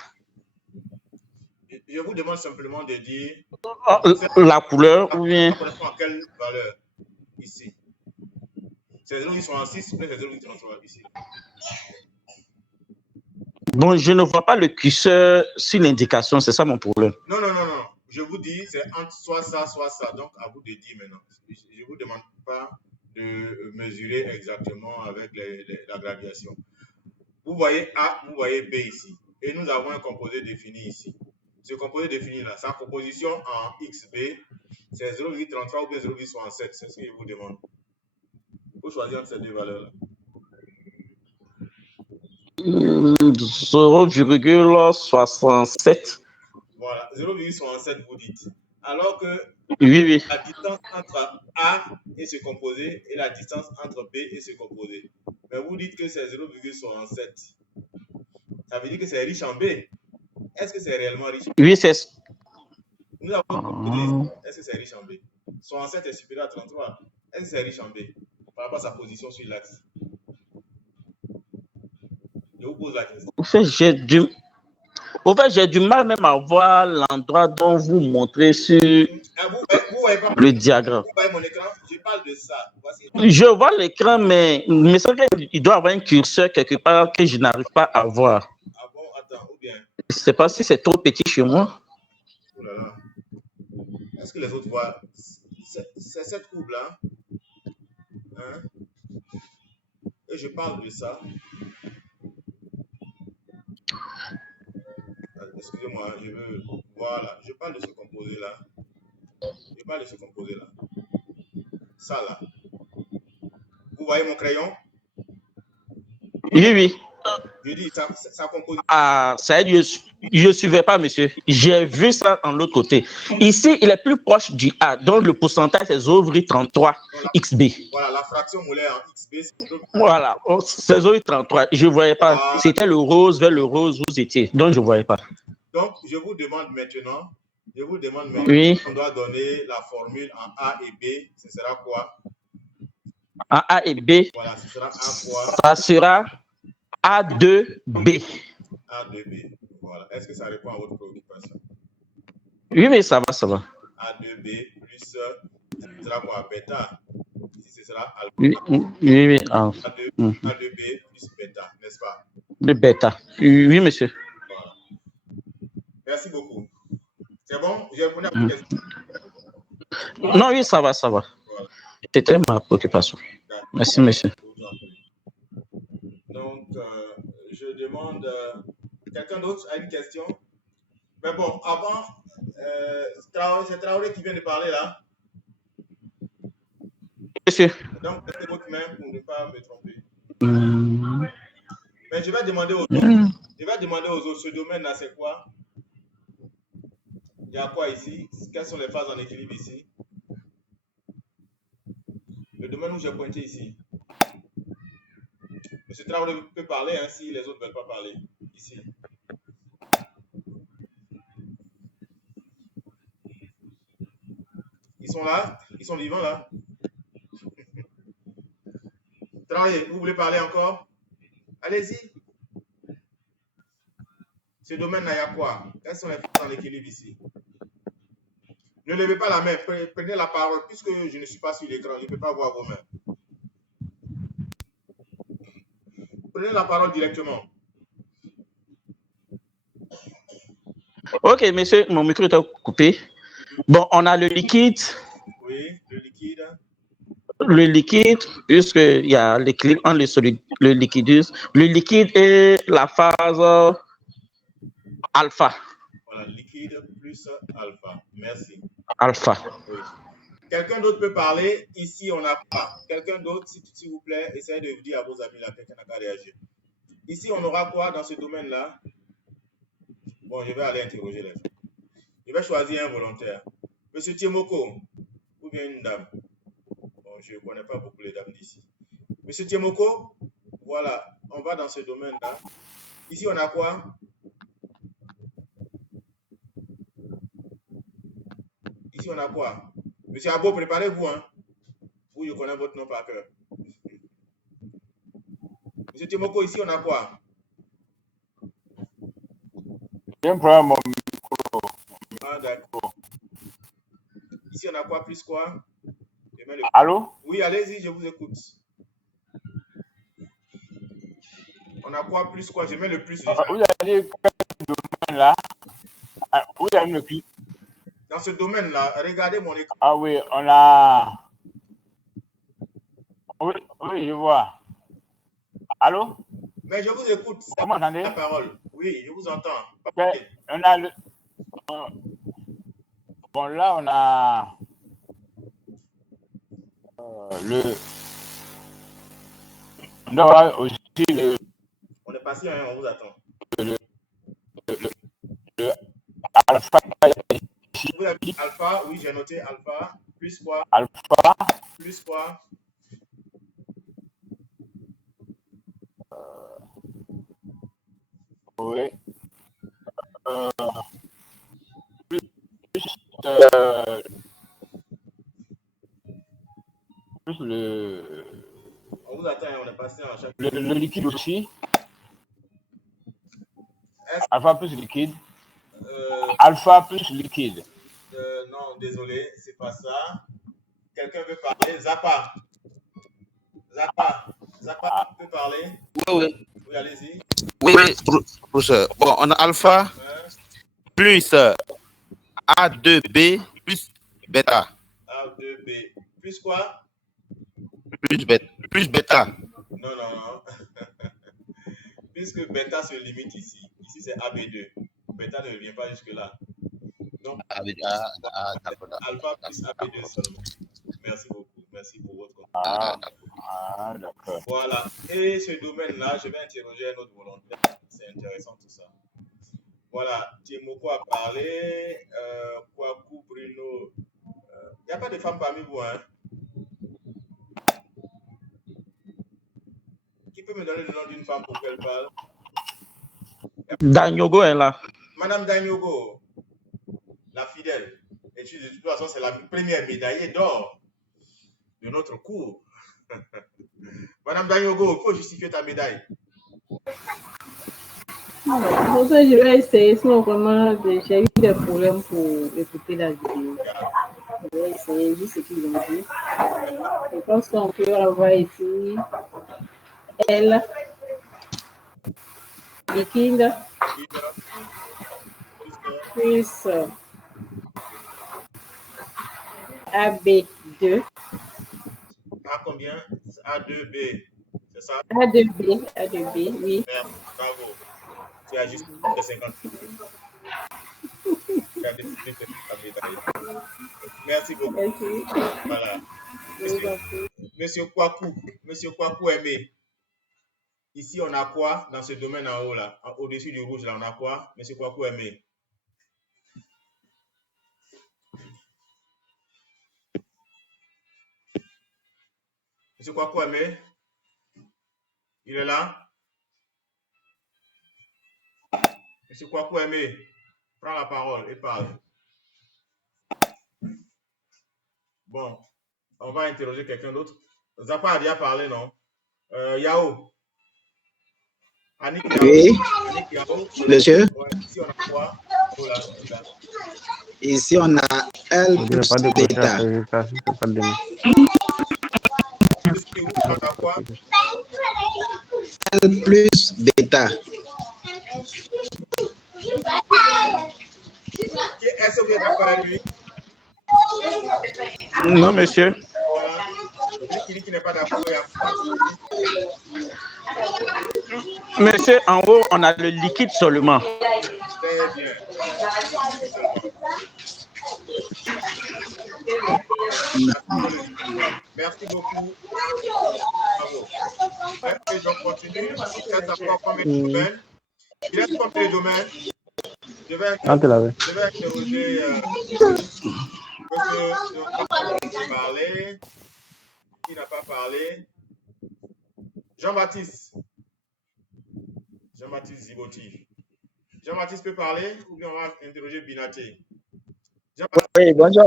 Je vous demande simplement de dire la couleur ou bien. Ça correspond à quelle valeur ici? C'est 0,66 ou bien c'est 0,33 ici? Bon, je ne vois pas le curseur sur l'indication, c'est ça mon problème. Non. Je vous dis, c'est entre soit ça. Donc, à vous de dire maintenant. Je ne vous demande pas de mesurer exactement avec la graduation. Vous voyez A, vous voyez B ici. Et nous avons un composé défini ici. Ce composé défini là, sa composition en XB, c'est 0,33 ou bien 0,67. C'est ce que je vous demande. Il faut choisir entre ces deux valeurs-là. 0,67. Voilà, 0,67 vous dites. Alors que oui. La distance entre A et ce composé et la distance entre B et ce composé. Mais vous dites que c'est 0,67. Ça veut dire que c'est riche en B. Est-ce que c'est réellement riche en B? Oui, c'est. Nous avons composé. Est-ce que c'est riche en B? 67 est supérieur à 33. Est-ce que c'est riche en B par rapport à sa position sur l'axe? Je vous pose la question. En fait, j'ai du mal même à voir l'endroit dont vous montrez sur vous voyez pas le diagramme. Vous voyez mon écran? Je parle de ça. Voici. Je vois l'écran, mais c'est vrai qu'il doit y avoir un curseur quelque part que je n'arrive pas à voir. Ah bon, attends, ou bien? Je ne sais pas si c'est trop petit chez moi. Oh là là. Est-ce que les autres voient? C'est cette courbe-là. Hein? Et je parle de ça. Excusez-moi, je veux. Voilà, je parle de ce composé-là. Je parle de ce composé-là. Ça là. Vous voyez mon crayon? Oui, oui. Je dis, ça compose. Ah, ça y est, je ne suivais pas, monsieur. J'ai vu ça en l'autre côté. Ici, il est plus proche du A, donc le pourcentage est 0,33 XB. Voilà, la fraction molaire en XB, c'est Voilà, c'est 0,33. Je ne voyais pas. Voilà. C'était le rose, vers le rose, vous étiez. Donc, je ne voyais pas. Donc, je vous demande maintenant, Oui. on doit donner la formule en A et B. Ce sera quoi? En A et B, Voilà, ce sera A quoi? ça sera A2B. A2B. Voilà. Est-ce que ça répond à votre préoccupation? Oui, mais ça va, ça va. A2B plus, ce sera quoi? Bêta. Ici, ce sera alpha. Oui, oui, oui. Ah. A2B plus bêta, n'est-ce pas? Le bêta. Oui, monsieur. Voilà. Merci beaucoup. C'est bon? J'ai répondu à votre question. Non, oui, ça va, ça va. Voilà. C'était ma préoccupation. Merci, monsieur. Donc, je demande, quelqu'un d'autre a une question? Mais bon, avant, c'est Traoré qui vient de parler là. Monsieur. Donc, mettez votre main pour ne pas me tromper. Mais je vais demander aux autres. Je vais demander aux autres, ce domaine-là, c'est quoi? Il y a quoi ici? Quelles sont les phases en équilibre ici? Le domaine où j'ai pointé ici. Monsieur Traoré peut parler hein, si les autres ne veulent pas parler. Ici. Ils sont là? Ils sont vivants là? Traoré, vous voulez parler encore? Allez-y. Ce domaine-là, il y a quoi? Quelles sont les phases en équilibre ici? Ne levez pas la main, prenez la parole, puisque je ne suis pas sur l'écran, je ne peux pas voir vos mains. Prenez la parole directement. Ok, monsieur, mon micro est coupé. Bon, on a le liquide. Oui, le liquide. Le liquide, puisqu'il y a l'équilibre entre le liquidus. Le liquide est la phase alpha. Voilà, liquide plus alpha. Merci. Alpha. Oui. Quelqu'un d'autre peut parler? Ici, on n'a pas. Quelqu'un d'autre, s'il vous plaît, essayez de dire à vos amis là, quelqu'un n'a qu'à réagir. Ici, on aura quoi dans ce domaine-là? Bon, je vais aller interroger les gens. Je vais choisir un volontaire. Monsieur Tiemoko, ou bien une dame. Bon, je ne connais pas beaucoup les dames d'ici. Monsieur Tiemoko, voilà, on va dans ce domaine-là. Ici, on a quoi? Ici, on a quoi? Monsieur Abo, préparez-vous, hein? Ou je connais votre nom par cœur. Monsieur Tiemoko, ici, on a quoi? J'ai un problème, mon micro. Ah, d'accord. Ici, on a quoi plus quoi? Allô? Oui, allez-y, je vous écoute. On a quoi plus quoi? Je mets le plus. Vous avez quel domaine là? Vous avez le clip? Dans ce domaine-là, regardez mon écran. Ah oui, on a. Oui, je vois. Allô? Mais je vous écoute. Vous m'entendez? La parole. Oui, je vous entends. Okay. On a le. Bon, là, on a. On a aussi le. On est patient, hein, on vous attend. Le alpha. Vous avez dit alpha, oui, j'ai noté alpha. Plus quoi? Alpha. Plus quoi? Oui. Plus le. On vous attend, on est patient à chaque Le liquide aussi. Alpha plus liquide. Alpha plus liquide. Non, désolé, c'est pas ça. Quelqu'un veut parler? Zappa. Zappa peut parler? Oui. Oui, allez-y. Oui, professeur. Bon, on a alpha plus A2B plus bêta. A2B. Plus quoi? Plus bêta. Non. Puisque bêta se limite ici. Ici, ici, c'est AB2. Bêta ne vient pas jusque-là. Donc, D'accord. alpha plus AB2 seulement. Merci beaucoup. Merci pour votre contribution. D'accord. Voilà. Et ce domaine-là, je vais interroger un autre volontaire. C'est intéressant tout ça. Voilà. Timoko a parlé. Kwaku, Bruno. Il n'y a pas de femmes parmi vous, hein? Qui peut me donner le nom d'une femme pour qu'elle parle? Danyogo est là. Madame Danyogo, la fidèle. Et de toute façon, c'est la première médaillée d'or de notre cours. Madame Danyogo, il faut justifier ta médaille. Pour ça, je vais essayer. Sinon, vraiment, j'ai eu des problèmes pour écouter la vidéo. Je vais essayer juste ce qu'ils ont dit. Je pense qu'on peut avoir ici L, liquide, plus AB2. A combien? A2B. C'est ça? A2B, oui. Merci, bravo. Tu as juste 50. Tu as décidé de ta médaille. Merci beaucoup. Merci. Voilà. Monsieur Kwaku Aimé. Ici, on a quoi dans ce domaine en haut là? Au-dessus du rouge là, on a quoi? Monsieur Kwaku Aimé. Monsieur Kwaku Aimé? Il est là? Monsieur Kwaku Aimé, prends la parole et parle. Bon, on va interroger quelqu'un d'autre. Zapa a déjà parlé, non? Yao. Annick Yao. Oui. Annick Yao. Monsieur. Ouais, ici, on a quoi? Oh là, là. Ici, on a L plus bêta. On a quoi? L plus bêta. Est-ce que vous êtes d'accord avec lui? Non, monsieur. Voilà. Celui qui dit qu'il n'est pas d'accord, il y a quoi? Monsieur, en haut, on a le liquide seulement. Très bien. Merci beaucoup. Bravo. Et donc, continue. Il reste encore combien de domaines? Il reste combien de domaines? Je vais interroger qui n'a pas parlé. Jean-Baptiste Ziboti. Jean-Baptiste peut parler ou bien on va interroger Binaté? Oui, bonjour.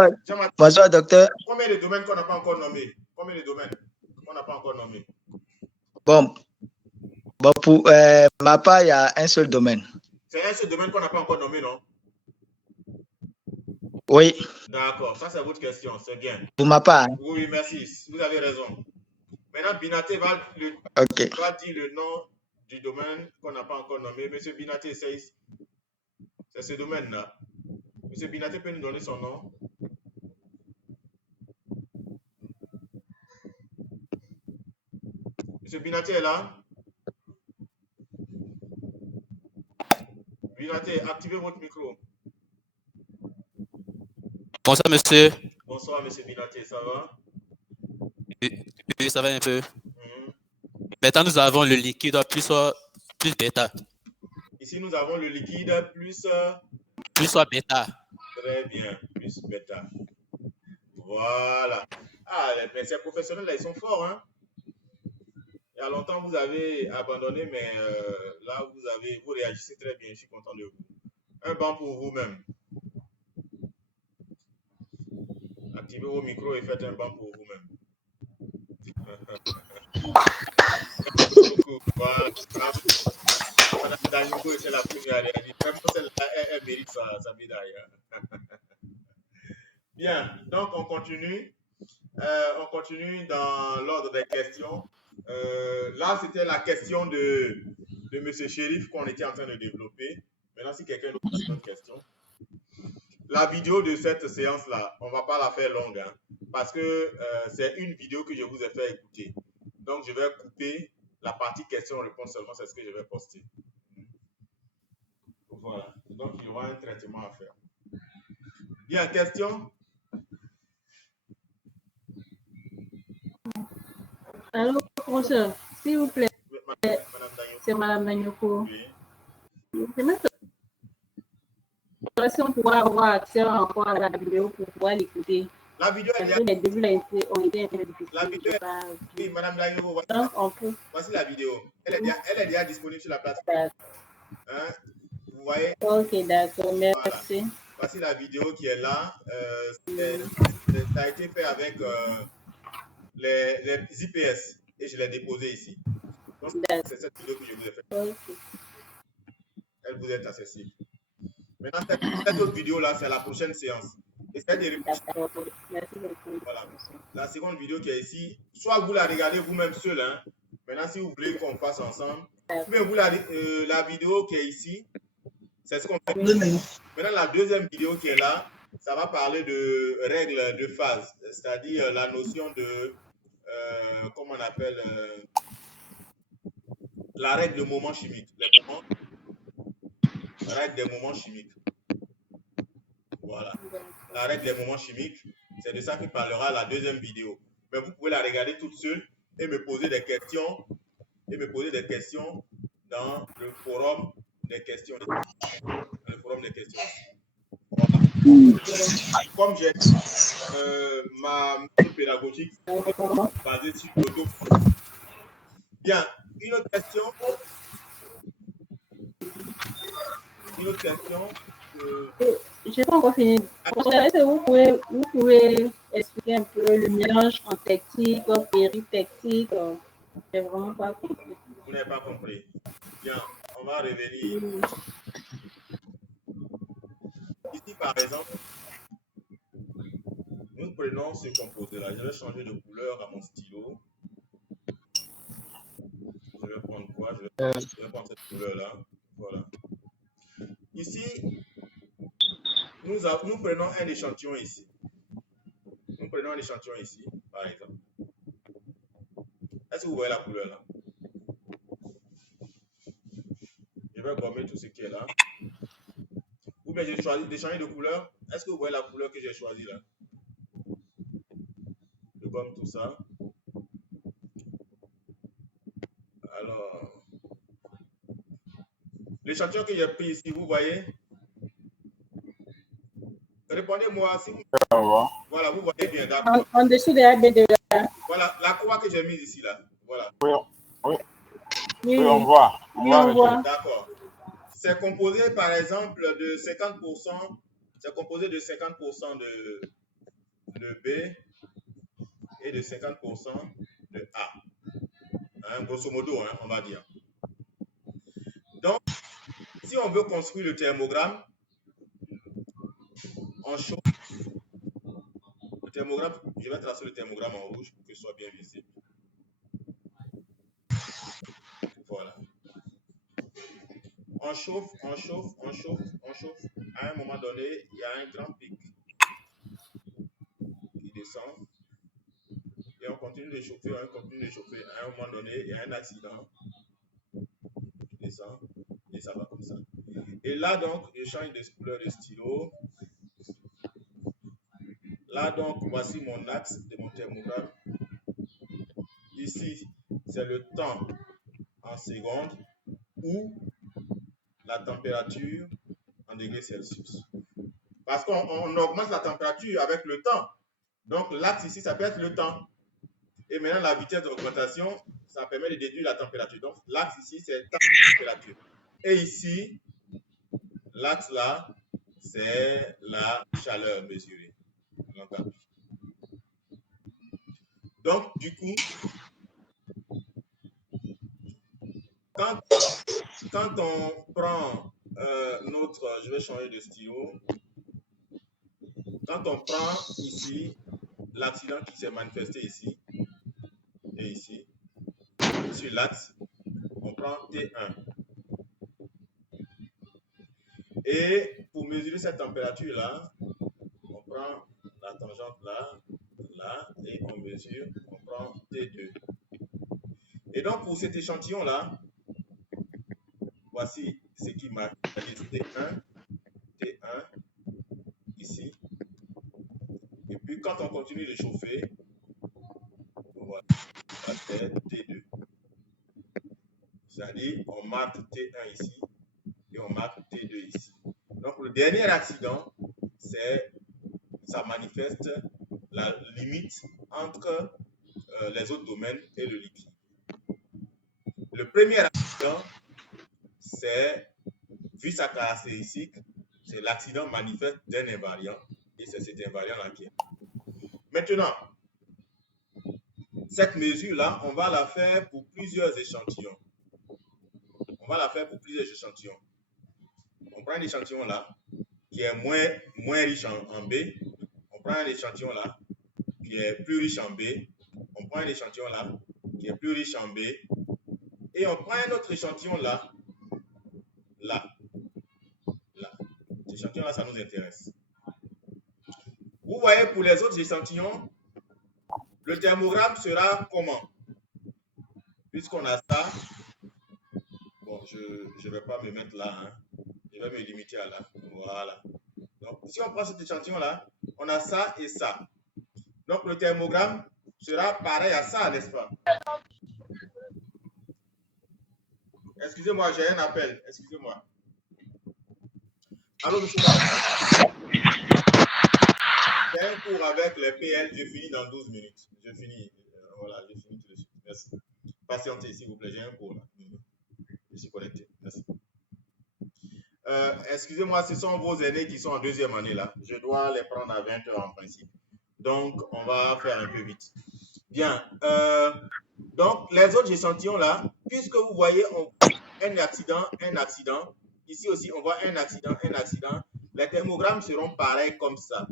Bonjour, docteur. Combien de domaines qu'on n'a pas encore nommés? Combien de domaines qu'on n'a pas encore nommés? Bon pour ma part, il y a un seul domaine. C'est un seul domaine qu'on n'a pas encore nommé, non? Oui. D'accord, ça c'est votre question, c'est bien. Pour ma part. Hein? Oui, merci, vous avez raison. Maintenant, Binaté va dire le nom du domaine qu'on n'a pas encore nommé. Monsieur Binaté, c'est ce domaine-là. Monsieur Binaté peut nous donner son nom? Monsieur Binaté est là? Binaté, activez votre micro. Bonsoir, monsieur. Bonsoir, monsieur Binaté, ça va? Oui, ça va un peu. Maintenant, nous avons le liquide plus bêta. Ici, nous avons le liquide plus bêta. Très bien, plus bêta. Voilà. Ah, ces professionnels, là, ils sont forts, hein? Il y a longtemps, vous avez abandonné, mais là, vous réagissez très bien. Je suis content de vous. Un banc pour vous-même. Activez vos micros et faites un banc pour vous-même. Merci beaucoup. Voilà. Madame Danyogo, c'est la première à réagir. Vraiment, celle-là, elle mérite sa médaille. Bien, donc on continue. On continue dans l'ordre des questions. Là, c'était la question de M. Chérif qu'on était en train de développer. Maintenant, si quelqu'un d'autre a une autre question. La vidéo de cette séance-là, on ne va pas la faire longue, hein, parce que c'est une vidéo que je vous ai fait écouter. Donc, je vais couper la partie questions-réponses seulement, c'est ce que je vais poster. Voilà. Donc, il y aura un traitement à faire. Bien, question? Alors, professeur, s'il vous plaît, Madame Dagno. c'est Madame Danyoko. Oui. C'est même si on pourra avoir accès encore à la vidéo pour pouvoir l'écouter. La vidéo est Parce déjà... que les débuts ont été un peu difficiles. La vidéo est... Oui, Madame Dagno, voici, Donc, on peut... voici la vidéo. Elle est déjà disponible sur la plateforme. Hein? Vous voyez? Ok, d'accord, merci. Voilà. Voici la vidéo qui est là. Ça a été fait avec les IPS et je l'ai déposé ici. Donc, c'est cette vidéo que je vous ai faite. Okay. Elle vous est accessible. Maintenant, cette autre vidéo-là, c'est la prochaine séance. Essayez de réfléchir. Merci beaucoup. Voilà. La seconde vidéo qui est ici, soit vous la regardez vous-même seul. Hein. Maintenant, si vous voulez qu'on fasse ensemble, ou bien vous la vidéo qui est ici, c'est ce qu'on fait. Maintenant, la deuxième vidéo qui est là, ça va parler de règles de phase, c'est-à-dire la notion de, comment on appelle, la règle de moment chimique. La règle des moments chimiques. Voilà. La règle des moments chimiques, c'est de ça qu'il parlera la deuxième vidéo. Mais vous pouvez la regarder toute seule et me poser des questions, dans le forum des questions. Dans le forum des questions. Voilà. Comme j'ai dit, ma méthode pédagogique basée sur l'auto. Bien, une autre question. Je n'ai pas encore fini. Est-ce que vous pouvez expliquer un peu le mélange en technique, en péritechnique? Je n'ai vraiment pas compris. Vous n'avez pas compris. Bien, on va revenir. Ici, par exemple, nous prenons ce composé-là. Je vais changer de couleur à mon stylo. Je vais prendre quoi? Je vais prendre cette couleur-là. Voilà. Ici, nous prenons un échantillon ici. Nous prenons un échantillon ici, par exemple. Est-ce que vous voyez la couleur là? Je vais gommer tout ce qui est là. Ou bien j'ai choisi de changer de couleur. Est-ce que vous voyez la couleur que j'ai choisie là? Je gomme tout ça. Alors, l'échantillon que j'ai pris ici, vous voyez? Répondez-moi si vous... Voilà, vous voyez bien, d'accord. En dessous de la B2. Voilà, la croix que j'ai mise ici là. Voilà. Oui, on voit. On voit. D'accord. C'est composé par exemple de 50%, c'est composé de 50% de B et de 50% de A. Hein, grosso modo, hein, on va dire. Donc, si on veut construire le thermogramme, on chauffe. Le thermogramme, je vais tracer le thermogramme en rouge pour que ce soit bien visible. Voilà. On chauffe. À un moment donné, il y a un grand pic qui descend. Et on continue de chauffer, À un moment donné, il y a un accident qui descend. Et ça va comme ça. Et là, donc, je change de couleur de stylo. Là, donc, voici mon axe de mon thermogramme. Ici, c'est le temps en secondes ou la température en degrés Celsius. Parce qu'on augmente la température avec le temps. Donc, l'axe ici, ça peut être le temps. Et maintenant, la vitesse d'augmentation, ça permet de déduire la température. Donc, l'axe ici, c'est la température. Et ici, l'axe là, c'est la chaleur mesurée. Donc, du coup, quand on prend je vais changer de stylo. Quand on prend ici l'accident qui s'est manifesté ici et ici, sur l'axe, on prend T1. Et pour mesurer cette température-là, on prend la tangente là, et on mesure, on prend T2. Et donc, pour cet échantillon-là, voici ce qui marque T1, T1, ici. Et puis, quand on continue de chauffer, voilà, ça c'est T2. C'est-à-dire, on marque T1 ici et on marque T2 ici. Donc, le dernier accident, ça manifeste la limite entre les autres domaines et le liquide. Le premier accident, c'est, vu sa caractéristique, c'est l'accident manifeste d'un invariant et c'est cet invariant-là qui est. Maintenant, cette mesure-là, on va la faire pour plusieurs échantillons. On va la faire pour plusieurs échantillons. On prend un échantillon là, qui est moins riche en B. On prend un échantillon là, qui est plus riche en B. On prend un échantillon là, qui est plus riche en B. Et on prend un autre échantillon là, là. Cet échantillon-là, ça nous intéresse. Vous voyez, pour les autres échantillons, le thermogramme sera comment? Puisqu'on a ça, bon, je ne vais pas me mettre là, hein. Je vais me limiter à là. Voilà. Donc, si on prend cet échantillon-là, on a ça et ça. Donc, le thermogramme sera pareil à ça, n'est-ce pas? Excusez-moi, j'ai un appel. Excusez-moi. Allô, monsieur. J'ai un cours avec les PL. Je finis dans 12 minutes. Je finis. Voilà, je finis tout de suite. Merci. Patientez, s'il vous plaît. J'ai un cours là. Je suis connecté. Merci. Excusez-moi, ce sont vos aînés qui sont en deuxième année là. Je dois les prendre à 20 h en principe. Donc, on va faire un peu vite. Bien. Donc, les autres échantillons là, puisque vous voyez un accident. Ici aussi, on voit un accident. Les thermogrammes seront pareils comme ça.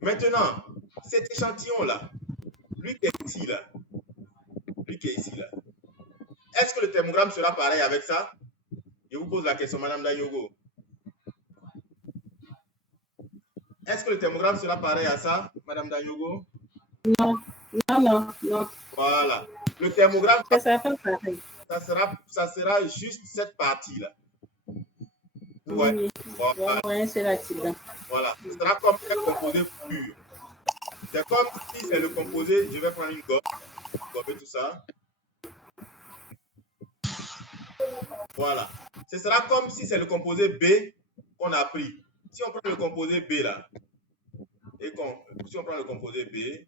Maintenant, cet échantillon-là, lui qui est ici là, est-ce que le thermogramme sera pareil avec ça? Je vous pose la question, Madame Dayogo. Est-ce que le thermogramme sera pareil à ça, Madame Dayogo? Non. Voilà. Le thermogramme, Ça sera pas pareil. ça sera juste cette partie-là. Oui. Voilà. C'est l'accident. Voilà. Ce sera comme un composé pur. C'est comme si c'est le composé, je vais prendre une gomme, gommer tout ça. Voilà. Ce sera comme si c'est le composé B qu'on a pris. Si on prend le composé B là, si on prend le composé B,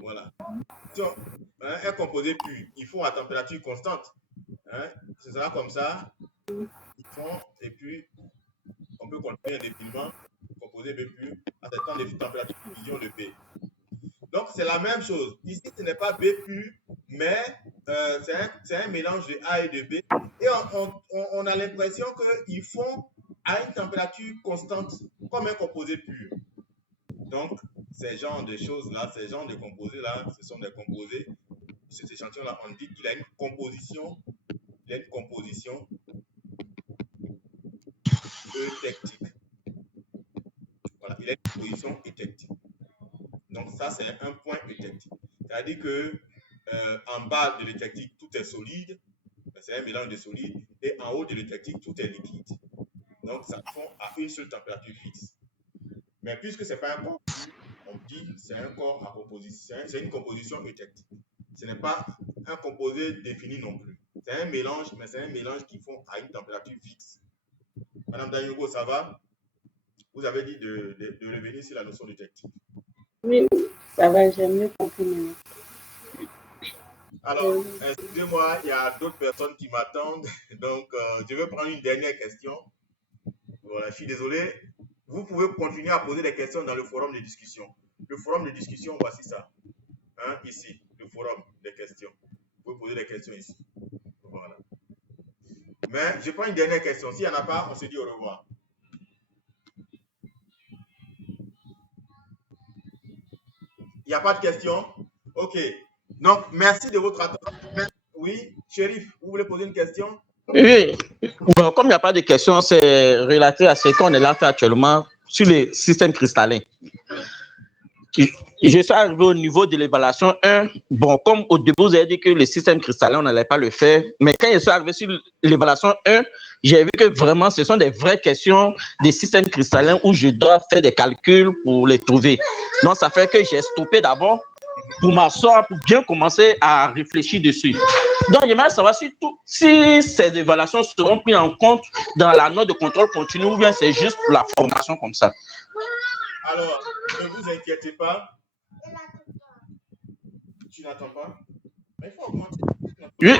voilà. Si un composé pur, ils font à température constante. Hein, ce sera comme ça. Ils font, et puis on peut construire indéfiniment composé B pur à cette température de fusion de B. Donc c'est la même chose. Ici, ce n'est pas B pur, mais c'est un mélange de A et de B. Et on a l'impression qu'ils font à une température constante comme un composé pur. Donc, ces genres de choses-là, ces genres de composés-là, ce sont des composés. Cet échantillon-là, on dit qu'il a une composition eutectique. Voilà, il a une composition eutectique. Donc, ça, c'est un point eutectique. C'est-à-dire que en bas de l'eutectique, tout est solide. C'est un mélange de solides. Et en haut de l'eutectique, tout est liquide. Donc, ça fond à une seule température fixe. Mais puisque ce n'est pas un corps, on dit c'est un corps à composition, c'est une composition eutectique. Ce n'est pas un composé défini non plus. C'est un mélange, mais c'est un mélange qui fond à une température fixe. Madame Dayogo, ça va? Vous avez dit de revenir sur la notion eutectique. Oui, ça va, j'ai mieux compris. Alors, excusez-moi, il y a d'autres personnes qui m'attendent. Donc, je vais prendre une dernière question. Voilà, je suis désolé. Vous pouvez continuer à poser des questions dans le forum de discussion. Le forum de discussion, voici ça. Hein, ici, le forum des questions. Vous pouvez poser des questions ici. Voilà. Mais je prends une dernière question. S'il n'y en a pas, on se dit au revoir. Il n'y a pas de questions? OK. Donc, merci de votre attention. Oui, Chérif, vous voulez poser une question? Oui. Bon, comme il n'y a pas de questions, c'est relaté à ce qu'on est là fait actuellement sur les systèmes cristallins. Je suis arrivé au niveau de l'évaluation 1. Bon, comme au début, vous avez dit que le système cristallin, on n'allait pas le faire. Mais quand je suis arrivé sur l'évaluation 1, j'ai vu que vraiment, ce sont des vraies questions des systèmes cristallins où je dois faire des calculs pour les trouver. Donc, ça fait que j'ai stoppé d'abord pour m'asseoir, pour bien commencer à réfléchir dessus. Donc, j'aimerais savoir si ces évaluations seront prises en compte dans la note de contrôle continu ou bien c'est juste pour la formation comme ça. Alors, ne vous inquiétez pas. Tu n'attends pas? Mais il faut augmenter. Oui,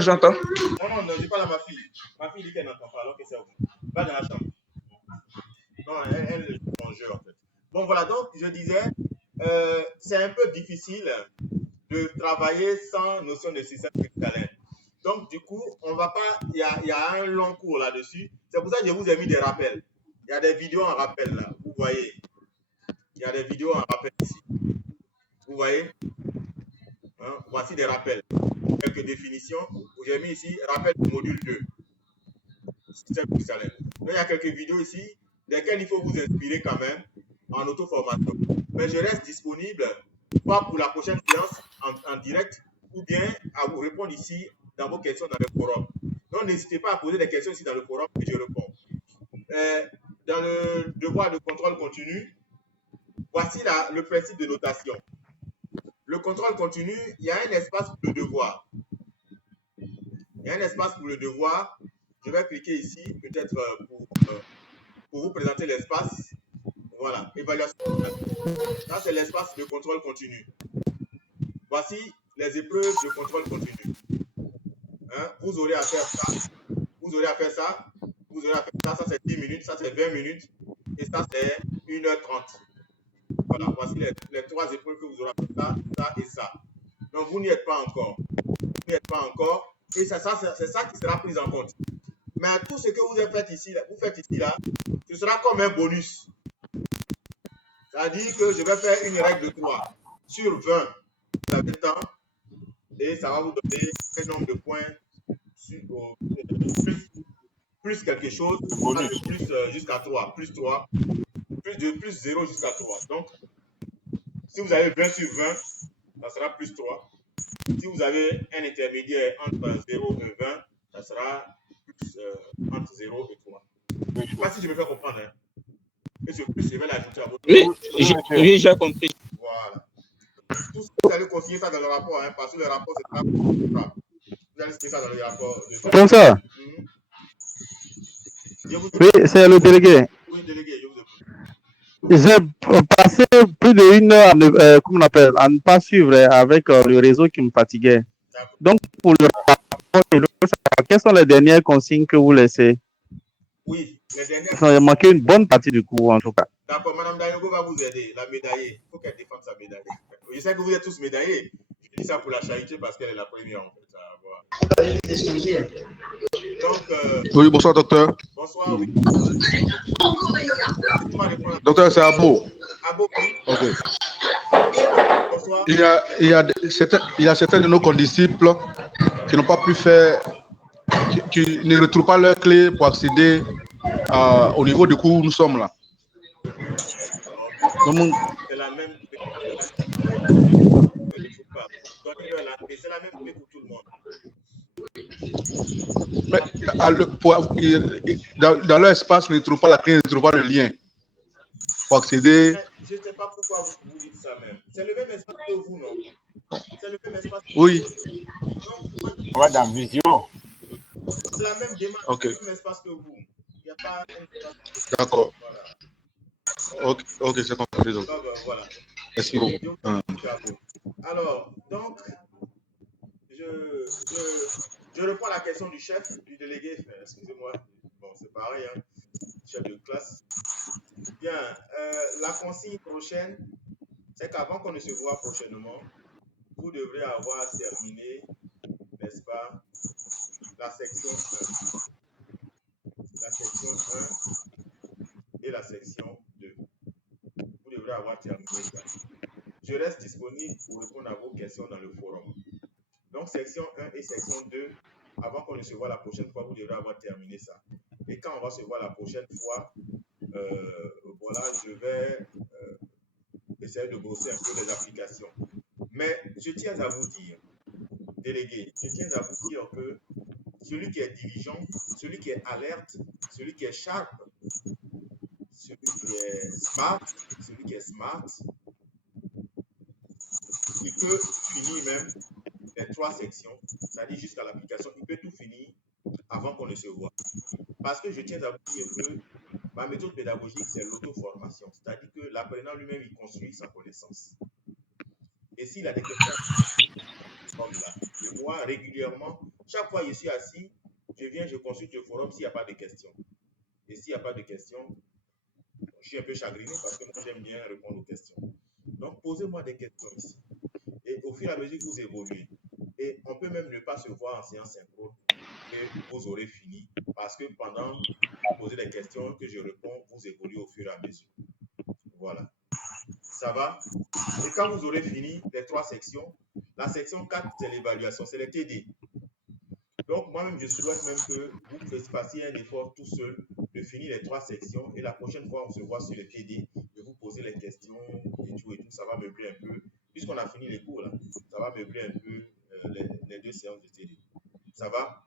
j'entends. Non, ne dis pas à ma fille. Ma fille dit qu'elle n'entend pas alors que c'est vous. Va dans la chambre. Non, elle joue son jeu en fait. Bon, voilà, donc je disais, c'est un peu difficile de travailler sans notion de système cristallin. Donc, du coup, on va pas. Il y a un long cours là-dessus. C'est pour ça que je vous ai mis des rappels. Il y a des vidéos en rappel là. Vous voyez. Il y a des vidéos en rappel ici. Vous voyez. Hein? Voici des rappels. Quelques définitions. J'ai mis ici rappel du module 2. Système cristallin. Donc, il y a quelques vidéos ici desquelles il faut vous inspirer quand même en auto-formation. Mais je reste disponible, pas pour la prochaine séance en direct, ou bien à vous répondre ici dans vos questions dans le forum. Donc, n'hésitez pas à poser des questions ici dans le forum et je réponds. Dans le devoir de contrôle continu, voici le principe de notation. Le contrôle continu, il y a un espace pour le devoir. Il y a un espace pour le devoir. Je vais cliquer ici, peut-être pour vous présenter l'espace. Voilà, évaluation. Ça, c'est l'espace de contrôle continu. Voici les épreuves de contrôle continu. Hein? Vous aurez à faire ça. Vous aurez à faire ça. Vous aurez à faire ça. Ça, c'est 10 minutes. Ça, c'est 20 minutes. Et ça, c'est 1h30. Voilà, voici les 3 épreuves que vous aurez à faire. Ça et ça. Donc, vous n'y êtes pas encore. Vous n'y êtes pas encore. Et c'est ça qui sera pris en compte. Mais tout ce que vous faites ici, là, ce sera comme un bonus. C'est-à-dire que je vais faire une règle de 3 sur 20. Vous avez le temps et ça va vous donner un nombre de points plus quelque chose, plus jusqu'à 3, plus 3, plus 0 jusqu'à 3. Donc, si vous avez 20 sur 20, ça sera plus 3. Si vous avez un intermédiaire entre 0 et 20, ça sera plus entre 0 et 3. Je ne sais pas si je me fais comprendre. Hein. Et ce plus, je vais l'ajouter à votre. Oui, j'ai compris. Voilà. Tout ce que vous allez consigner ça dans le rapport, hein, parce que le rapport, c'est pas. Vous allez signer ça dans le rapport. Professeur. Oui, c'est le délégué. Oui, délégué, je vous écoute. J'ai passé plus d'1 heure comment on appelle, à ne pas suivre avec le réseau qui me fatiguait. Donc, pour le rapport, quelles sont les dernières consignes que vous laissez? Oui, les dernières. Il a manqué une bonne partie du cours, en tout cas. D'accord, Mme Dayogo va vous aider, la médaillée. Il faut qu'elle défende sa médaillée. Je sais que vous êtes tous médaillés. Je dis ça pour la charité parce qu'elle est la première, en fait, à avoir. Donc, oui, bonsoir, docteur. Bonsoir, oui. Docteur, c'est Abo. Abo, oui. Ok. Bonsoir. Il y a certains de nos condisciples qui n'ont pas pu faire, qui ne retrouvent pas leur clé pour accéder au niveau du cours où nous sommes là. C'est la même clé. C'est la même clé pour tout le monde. Mais dans leur espace, ils ne trouvent pas la clé, ils ne trouvent pas le lien pour accéder. Je ne sais pas pourquoi vous dites ça même. C'est le même espace que vous, non? C'est le même espace que oui. vous. On va dans vision. C'est la même démarche, okay. Le même espace que vous. Il n'y a pas un espace. D'accord. Voilà. Ok, c'est compris. Donc, voilà. Merci beaucoup. Alors, donc, je reprends la question du chef, du délégué. Excusez-moi. Bon, c'est pareil, hein. Chef de classe. Bien, la consigne prochaine, c'est qu'avant qu'on ne se voit prochainement, vous devrez avoir terminé, n'est-ce pas, la section 1. La section 1 et la section 2. Vous devrez avoir terminé ça. Je reste disponible pour répondre à vos questions dans le forum. Donc, section 1 et section 2, avant qu'on ne se voit la prochaine fois, vous devrez avoir terminé ça. Et quand on va se voir la prochaine fois, voilà, je vais essayer de bosser un peu les applications. Mais je tiens à vous dire, délégué, je tiens à vous dire que celui qui est diligent, celui qui est alerte, celui qui est sharp, celui qui est smart, il peut finir même les 3 sections, c'est-à-dire jusqu'à l'application, il peut tout finir avant qu'on ne se voit. Parce que je tiens à vous dire que ma méthode pédagogique, c'est l'auto-formation, c'est-à-dire que l'apprenant lui-même, il construit sa connaissance. Et s'il a des questions comme là, et moi, régulièrement, chaque fois que je suis assis, je viens, je consulte le forum s'il n'y a pas de questions. Et s'il n'y a pas de questions, je suis un peu chagriné parce que moi, j'aime bien répondre aux questions. Donc, posez-moi des questions ici. Et au fur et à mesure que vous évoluez, et on peut même ne pas se voir en séance synchrone, et vous aurez fini, parce que pendant que vous posez des questions que je réponds, vous évoluez au fur et à mesure. Voilà. Ça va? Et quand vous aurez fini les 3 sections, la section 4, c'est l'évaluation, c'est les TD. Donc, moi-même, je souhaite même que vous fassiez un effort tout seul de finir les 3 sections, et la prochaine fois, on se voit sur les TD, et vous posez les questions, et tout, ça va meubler un peu. Puisqu'on a fini les cours, là, ça va meubler un peu les 2 séances de TD. Ça va?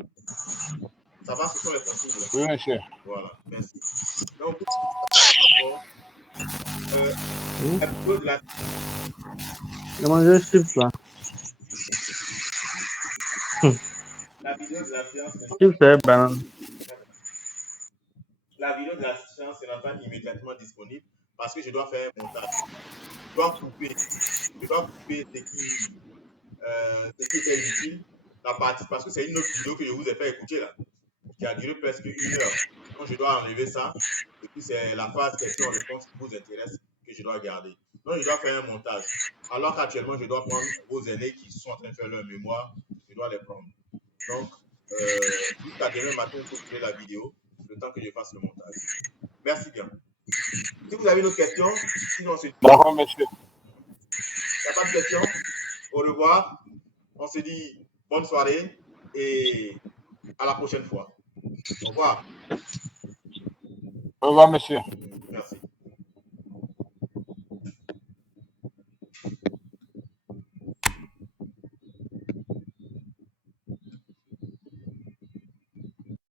Ça va, ce sont les consignes. Oui, monsieur. Voilà, merci. Donc, la vidéo de la... Comment je chiffre là? La vidéo de la séance... La vidéo de la séance sera pas immédiatement disponible parce que je dois faire un montage. Je dois couper ce qui était utile, la partie, parce que c'est une autre vidéo que je vous ai fait écouter là, qui a duré presque 1 heure. Donc je dois enlever ça, et puis c'est la phase question-réponse qui vous intéresse que je dois garder. Donc je dois faire un montage. Alors qu'actuellement, je dois prendre vos aînés qui sont en train de faire leur mémoire, je dois les prendre. Donc, jusqu'à demain matin, il faut créer la vidéo, le temps que je fasse le montage. Merci bien. Si vous avez d'autres questions, sinon c'est tout. D'accord, monsieur. Il n'y a pas de questions? Au revoir. On se dit bonne soirée et à la prochaine fois. Au revoir. Au revoir, monsieur.